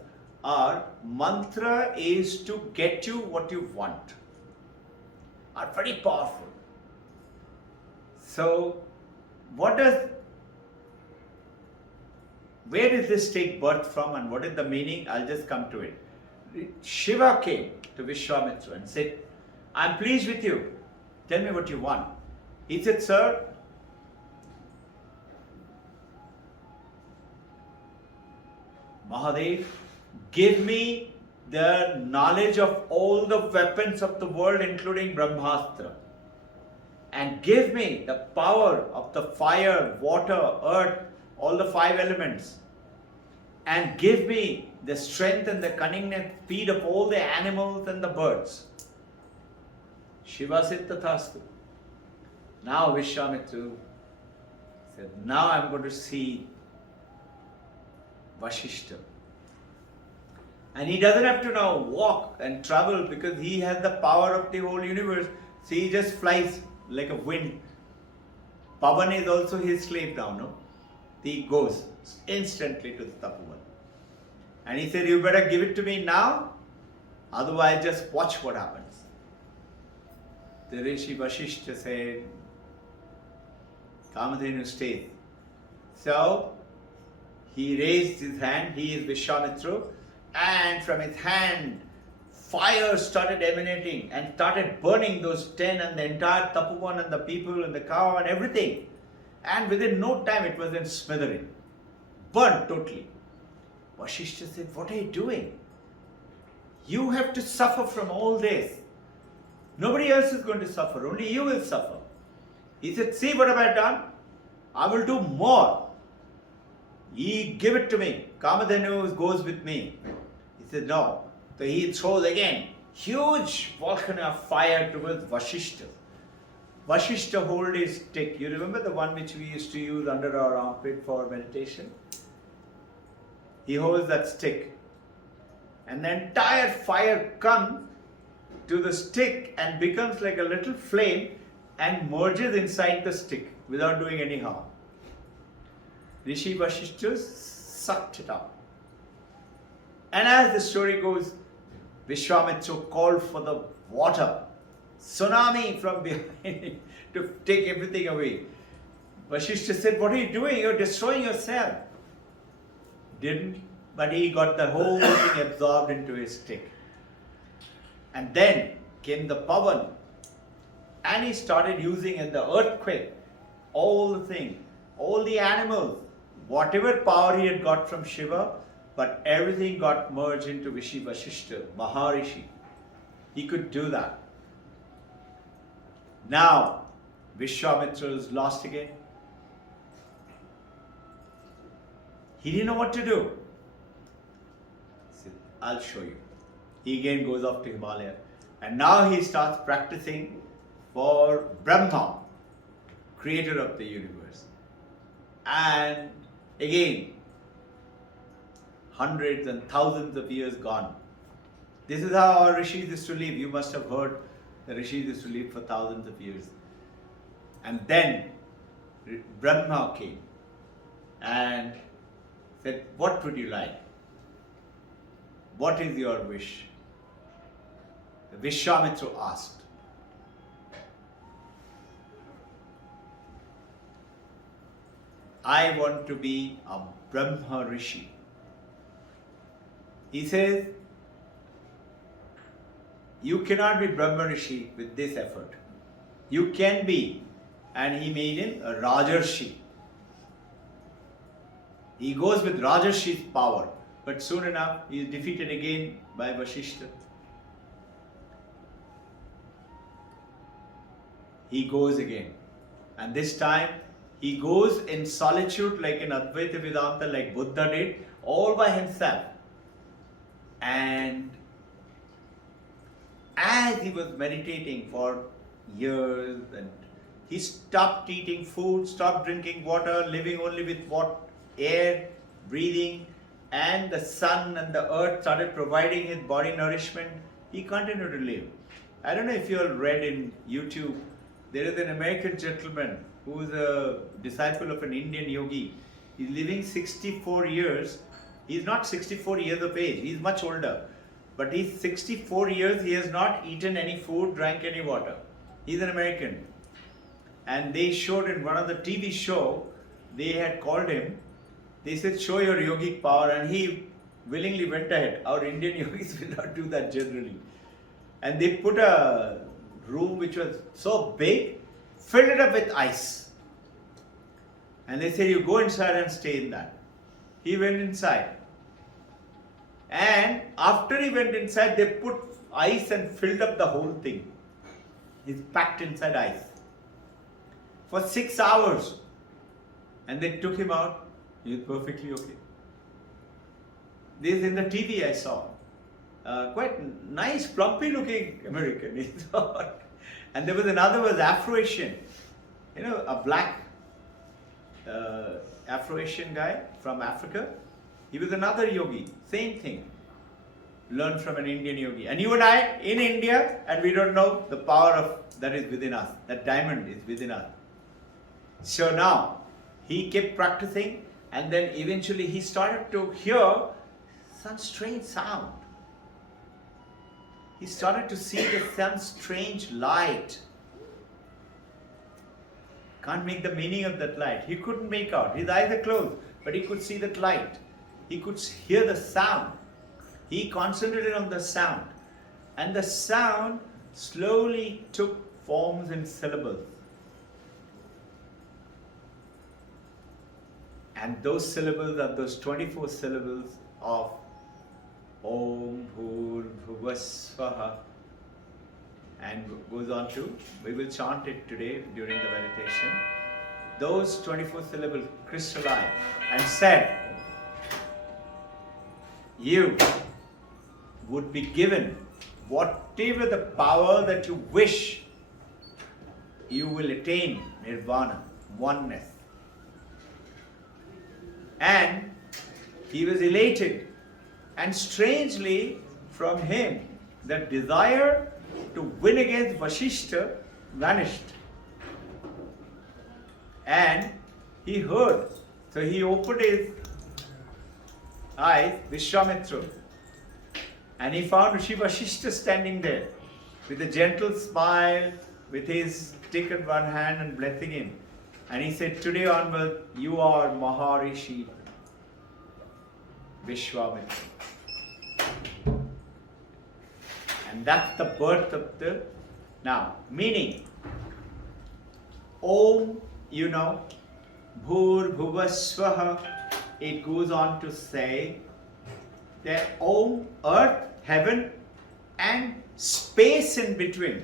are, mantra is to get you what you want, are very powerful. So, where does this take birth from and what is the meaning? I'll just come to it. Shiva came to Vishwamitra and said, I'm pleased with you. Tell me what you want. He said, sir, Mahadev, give me the knowledge of all the weapons of the world, including Brahmastra. And give me the power of the fire, water, earth, all the 5 elements. And give me the strength and the cunningness, speed of all the animals and the birds. Shiva said, Tathastu. Now Vishwamitra said, now I'm going to see Vashishta. And he doesn't have to now walk and travel because he has the power of the whole universe. So he just flies like a wind. Pavan is also his slave now, no? He goes instantly to the Tapovan. And he said, you better give it to me now, otherwise just watch what happens. The Rishi Vashishta said, Kamadhenu stays. So he raised his hand, he is Vishwamitra, and from his hand fire started emanating and started burning those 10 and the entire Tapovan and the people and the cow and everything. And within no time it was in smattering, burnt totally. Vashishta said, what are you doing? You have to suffer from all this. Nobody else is going to suffer, only you will suffer. He said, see what have I done? I will do more. He give it to me. Kamadhenu goes with me. He said, no. So he throws again huge volcano of fire towards Vashishta. Vashishta hold his stick. You remember the one which we used to use under our armpit for meditation? He holds that stick. And the entire fire comes to the stick and becomes like a little flame and merges inside the stick without doing any harm. Rishi Vashishta sucked it up. And as the story goes, Vishwamitra called for the water, tsunami from behind to take everything away. Vashishta said, what are you doing? You're destroying yourself. Didn't, but he got the whole thing absorbed into his stick. And then came the Pavan, and he started using in the earthquake all the things, all the animals, whatever power he had got from Shiva, but everything got merged into Rishi Vashishta, Maharishi. He could do that. Now, Vishwamitra is lost again. He didn't know what to do. He said, I'll show you. He again goes off to Himalaya. And now he starts practicing for Brahma, creator of the universe. And again, hundreds and thousands of years gone. This is how our rishis used to live. You must have heard the rishis used to live for thousands of years. And then Brahma came and said, what would you like? What is your wish? Vishwamitra asked. I want to be a Brahma Rishi. He says, you cannot be Brahma Rishi with this effort. You can be. And he made him a Rajarshi. He goes with Rajarshi's power. But soon enough, he is defeated again by Vashishta. He goes again. And this time, he goes in solitude like in Advaita Vedanta, like Buddha did, all by himself. And as he was meditating for years, and he stopped eating food, stopped drinking water, living only with air, breathing, and the sun and the earth started providing his body nourishment, he continued to live. I don't know if you all read in YouTube, there is an American gentleman who is a disciple of an Indian yogi. He's living 64 years. He's not 64 years of age, he's much older. But he's 64 years, he has not eaten any food, drank any water. He's an American. And they showed in one of the TV show, they had called him, they said, show your yogic power, and he willingly went ahead. Our Indian yogis will not do that generally. And they put a room which was so big, filled it up with ice. And they said, you go inside and stay in that. He went inside. And after he went inside, they put ice and filled up the whole thing. He's packed inside ice. For 6 hours. And they took him out. He was perfectly okay. This is in the TV I saw. Quite nice, plumpy looking American, he thought. And there was another was Afro-Asian. You know, a black Afro-Asian guy from Africa. He was another yogi, same thing. Learned from an Indian yogi. And you and I in India, and we don't know the power of that is within us. That diamond is within us. So now, he kept practicing, and then eventually he started to hear some strange sound. He started to see some strange light. Can't make the meaning of that light. He couldn't make out. His eyes are closed, but he could see that light. He could hear the sound. He concentrated on the sound. And the sound slowly took forms and syllables. And those syllables are those 24 syllables of Om Bhur Bhuva Swaha. And goes on to, we will chant it today during the meditation. Those 24 syllables crystallized and said, you would be given whatever the power that you wish, you will attain nirvana, oneness. And he was elated, and strangely from him the desire to win against Vasishta vanished. And he heard, so he opened his eyes, Vishwamitra, and he found Rishi Vasishta standing there with a gentle smile, with his stick in one hand and blessing him. And he said, today onward, you are Maharishi Vishwamitra. And that's the birth of the, now, meaning, Om, you know, Bhur Bhuva Swaha, it goes on to say that Om, earth, heaven, and space in between.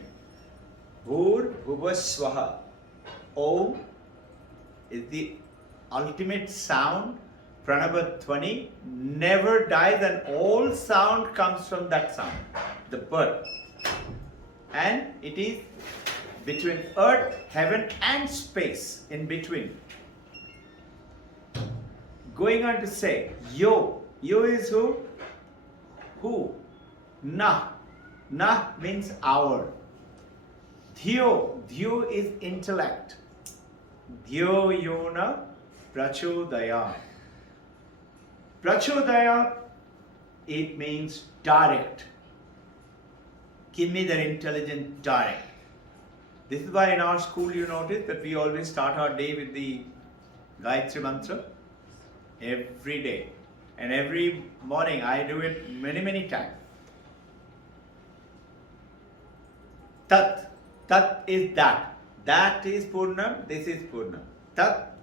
Bhur Bhuva Swaha. Om is the ultimate sound. Pranabadhvani never dies, and all sound comes from that sound, the birth. And it is between earth, heaven, and space in between. Going on to say, Yo. Yo is who? Who? Na. Na means hour. Dhyo. Dhyo is intellect. Dhyo yona prachodaya. Prachodaya, it means direct. Give me that intelligent direct. This is why in our school you notice that we always start our day with the Gayatri Mantra every day. And every morning I do it many, many times. Tat. Tat is that. That is Purnam, this is Purnam. Tat.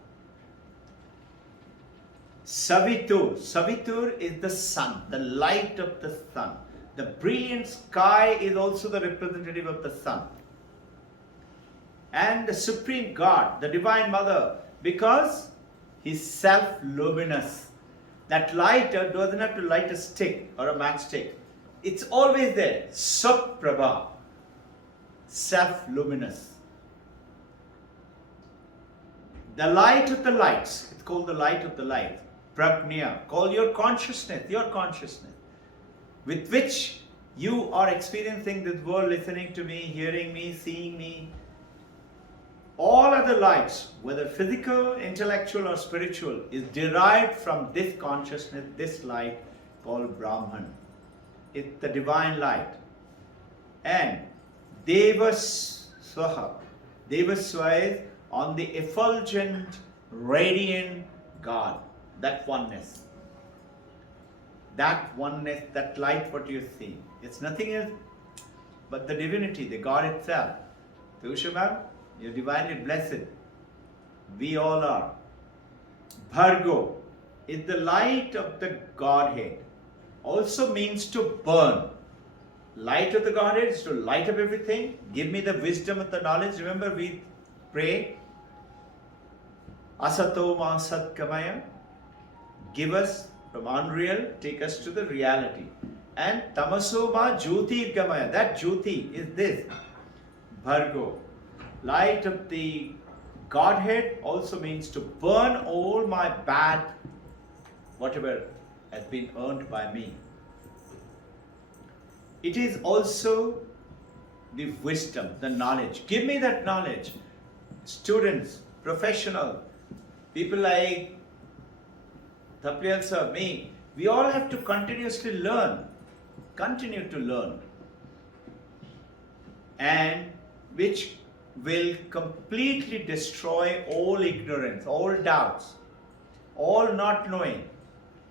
Savitur. Savitur is the sun, the light of the sun. The brilliant sky is also the representative of the sun. And the Supreme God, the Divine Mother, because He is self-luminous. That lighter doesn't have to light a stick or a matchstick. It's always there. Saprabha. Self-luminous. The light of the lights. It's called the light of the light. Prajna. Call your consciousness, with which you are experiencing this world, listening to me, hearing me, seeing me. All other lights, whether physical, intellectual or spiritual, is derived from this consciousness, this light called Brahman. It's the divine light. And Devaswaha. Devaswaha is on the effulgent, radiant God. That oneness. That oneness, that light what you see. It's nothing else but the divinity, the God itself. Tusha, you're divinely blessed. We all are. Bhargo is the light of the Godhead. Also means to burn. Light of the Godhead is to light up everything. Give me the wisdom and the knowledge. Remember we pray. Asato ma satkamaya. Give us from unreal, take us to the reality. And tamaso ma jyoti gamaya. That jyoti is this. Bhargo. Light of the Godhead also means to burn all my bad, whatever has been earned by me. It is also the wisdom, the knowledge. Give me that knowledge. Students, professional, people like Taplial sir, me, we all have to continuously learn, continue to learn, and which will completely destroy all ignorance, all doubts, all not knowing.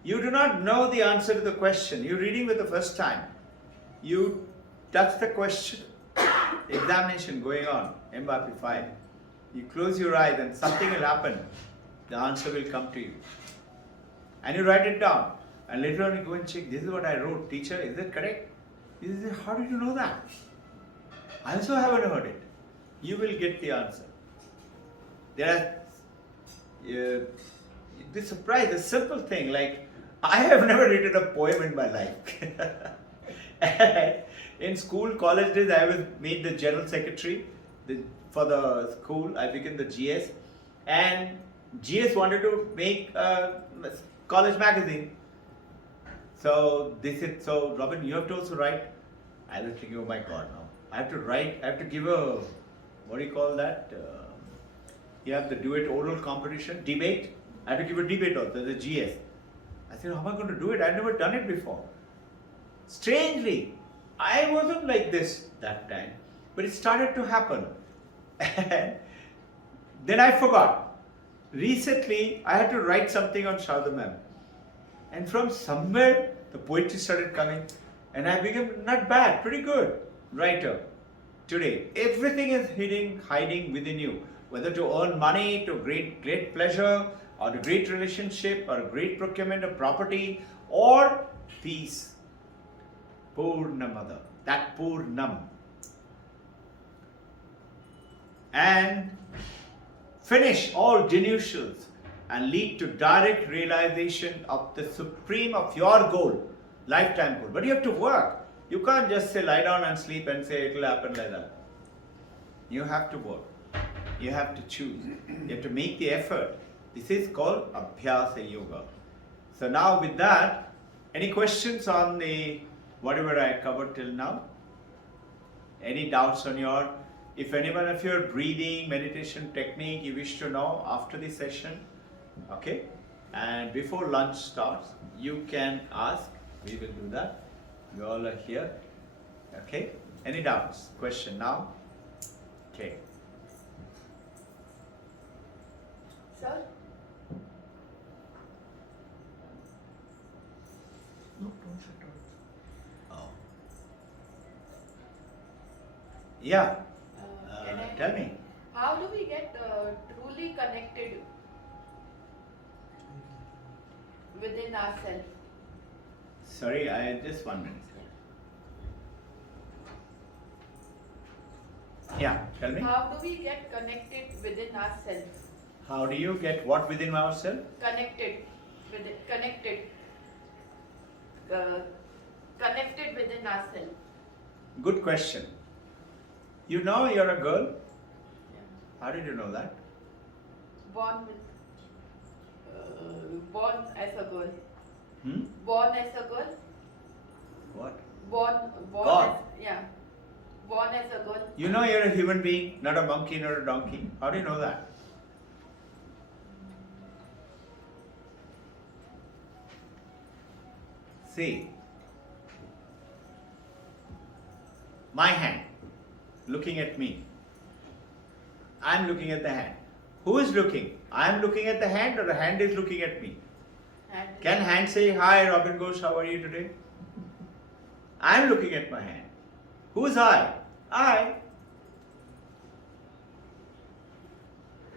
You do not know the answer to the question. You're reading for the first time. You touch the question, examination going on, MRP 5. You close your eyes and something will happen. The answer will come to you. And you write it down. And later on you go and check, this is what I wrote. Teacher, is it correct? You say, how did you know that? I also haven't heard it. You will get the answer. There are, you'd be surprised, a simple thing like, I have never written a poem in my life. In school, college days, I was made the general secretary for the school. I became the GS. And GS wanted to make a college magazine. So they said, so Robin, you have to also write. I was thinking, oh my God, now I have to write, I have to give a, what do you call that? You have to do it oral competition, debate. I have to give a debate also, the GS. I said, how am I going to do it? I've never done it before. Strangely, I wasn't like this that time, but it started to happen. And then I forgot. Recently, I had to write something on Sharda ma'am. And from somewhere, the poetry started coming. And I became not bad, pretty good writer. Today, everything is hiding within you. Whether to earn money, to great pleasure, or a great relationship, or a great procurement of property, or peace. Purnamada, that Purnam. And finish all delusions and lead to direct realization of the supreme of your goal, lifetime goal. But you have to work. You can't just say lie down and sleep and say it will happen like that. You have to work. You have to choose. You have to make the effort. This is called Abhyasa Yoga. So now with that, any questions on the whatever I covered till now? Any doubts on your, if anyone of your breathing, meditation technique you wish to know after the session, okay? And before lunch starts, you can ask, we will do that. You all are here, okay? Any doubts? Question now? Okay. Sir? No, don't shut down. Oh. Yeah. Can I- Tell me. How do we get truly connected within ourselves? Sorry, I just 1 minute. Yeah, tell me. How do we get connected within ourselves? How do you get what within ourselves? Connected within ourselves. Good question. You know you're a girl? Yeah. How did you know that? Born as a girl. Hmm? Born as a girl. What? Born God. as, yeah. Born as a girl. You know you're a human being, not a monkey, not a donkey. How do you know that? See, my hand looking at me. I'm looking at the hand. Who is looking? I'm looking at the hand or the hand is looking at me? And Can hand say, hi Robbin Ghosh, how are you today? I'm looking at my hand. Who's I? I.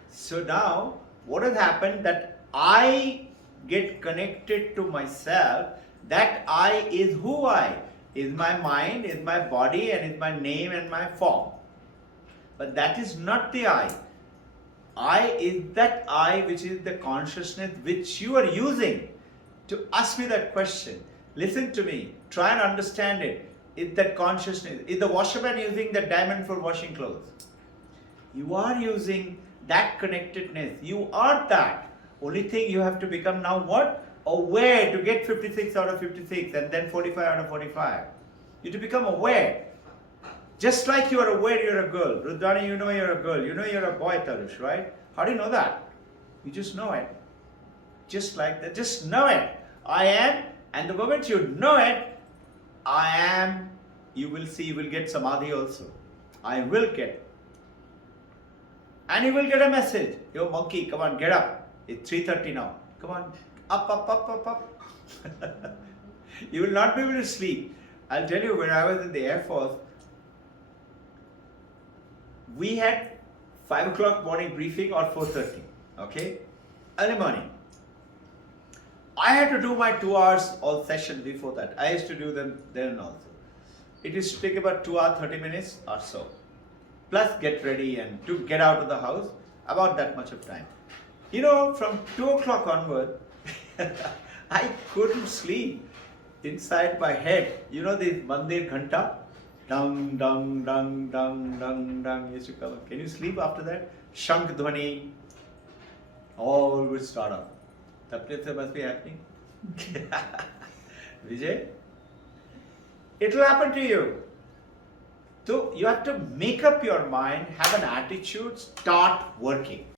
So now, what has happened that I get connected to myself, that I is who I, is my mind, is my body, and is my name and my form. But that is not the I. I is that I which is the consciousness which you are using to ask me that question. Listen to me, try and understand it. Is that consciousness, is the washerman using the diamond for washing clothes? You are using that connectedness. You are that. Only thing you have to become now what? Aware to get 56 out of 56 and then 45 out of 45. You have to become aware. Just like you are aware you're a girl. Rudrani, you know you're a girl. You know you're a boy, Tarush, right? How do you know that? You just know it. Just like that. Just know it. I am. And the moment you know it, I am, you will see, you will get samadhi also. I will get. And you will get a message. Yo monkey, come on, get up. It's 3:30 now. Come on. Up, up, up, up, up. You will not be able to sleep. I'll tell you, when I was in the Air Force, we had 5 o'clock morning briefing or 4:30. Okay? Early morning. I had to do my 2 hours all session before that. I used to do them then also. It used to take about 2 hours 30 minutes or so. Plus get ready and to get out of the house, about that much of time. You know, from 2 o'clock onward, I couldn't sleep inside my head. You know this Mandir Ghanta? Dung, dung, dung, dung, dung, dung used to come. Can you sleep after that? Shank Dhwani. All would start off. Tapnitsa must be happening. Vijay? It will happen to you. So you have to make up your mind, have an attitude, start working.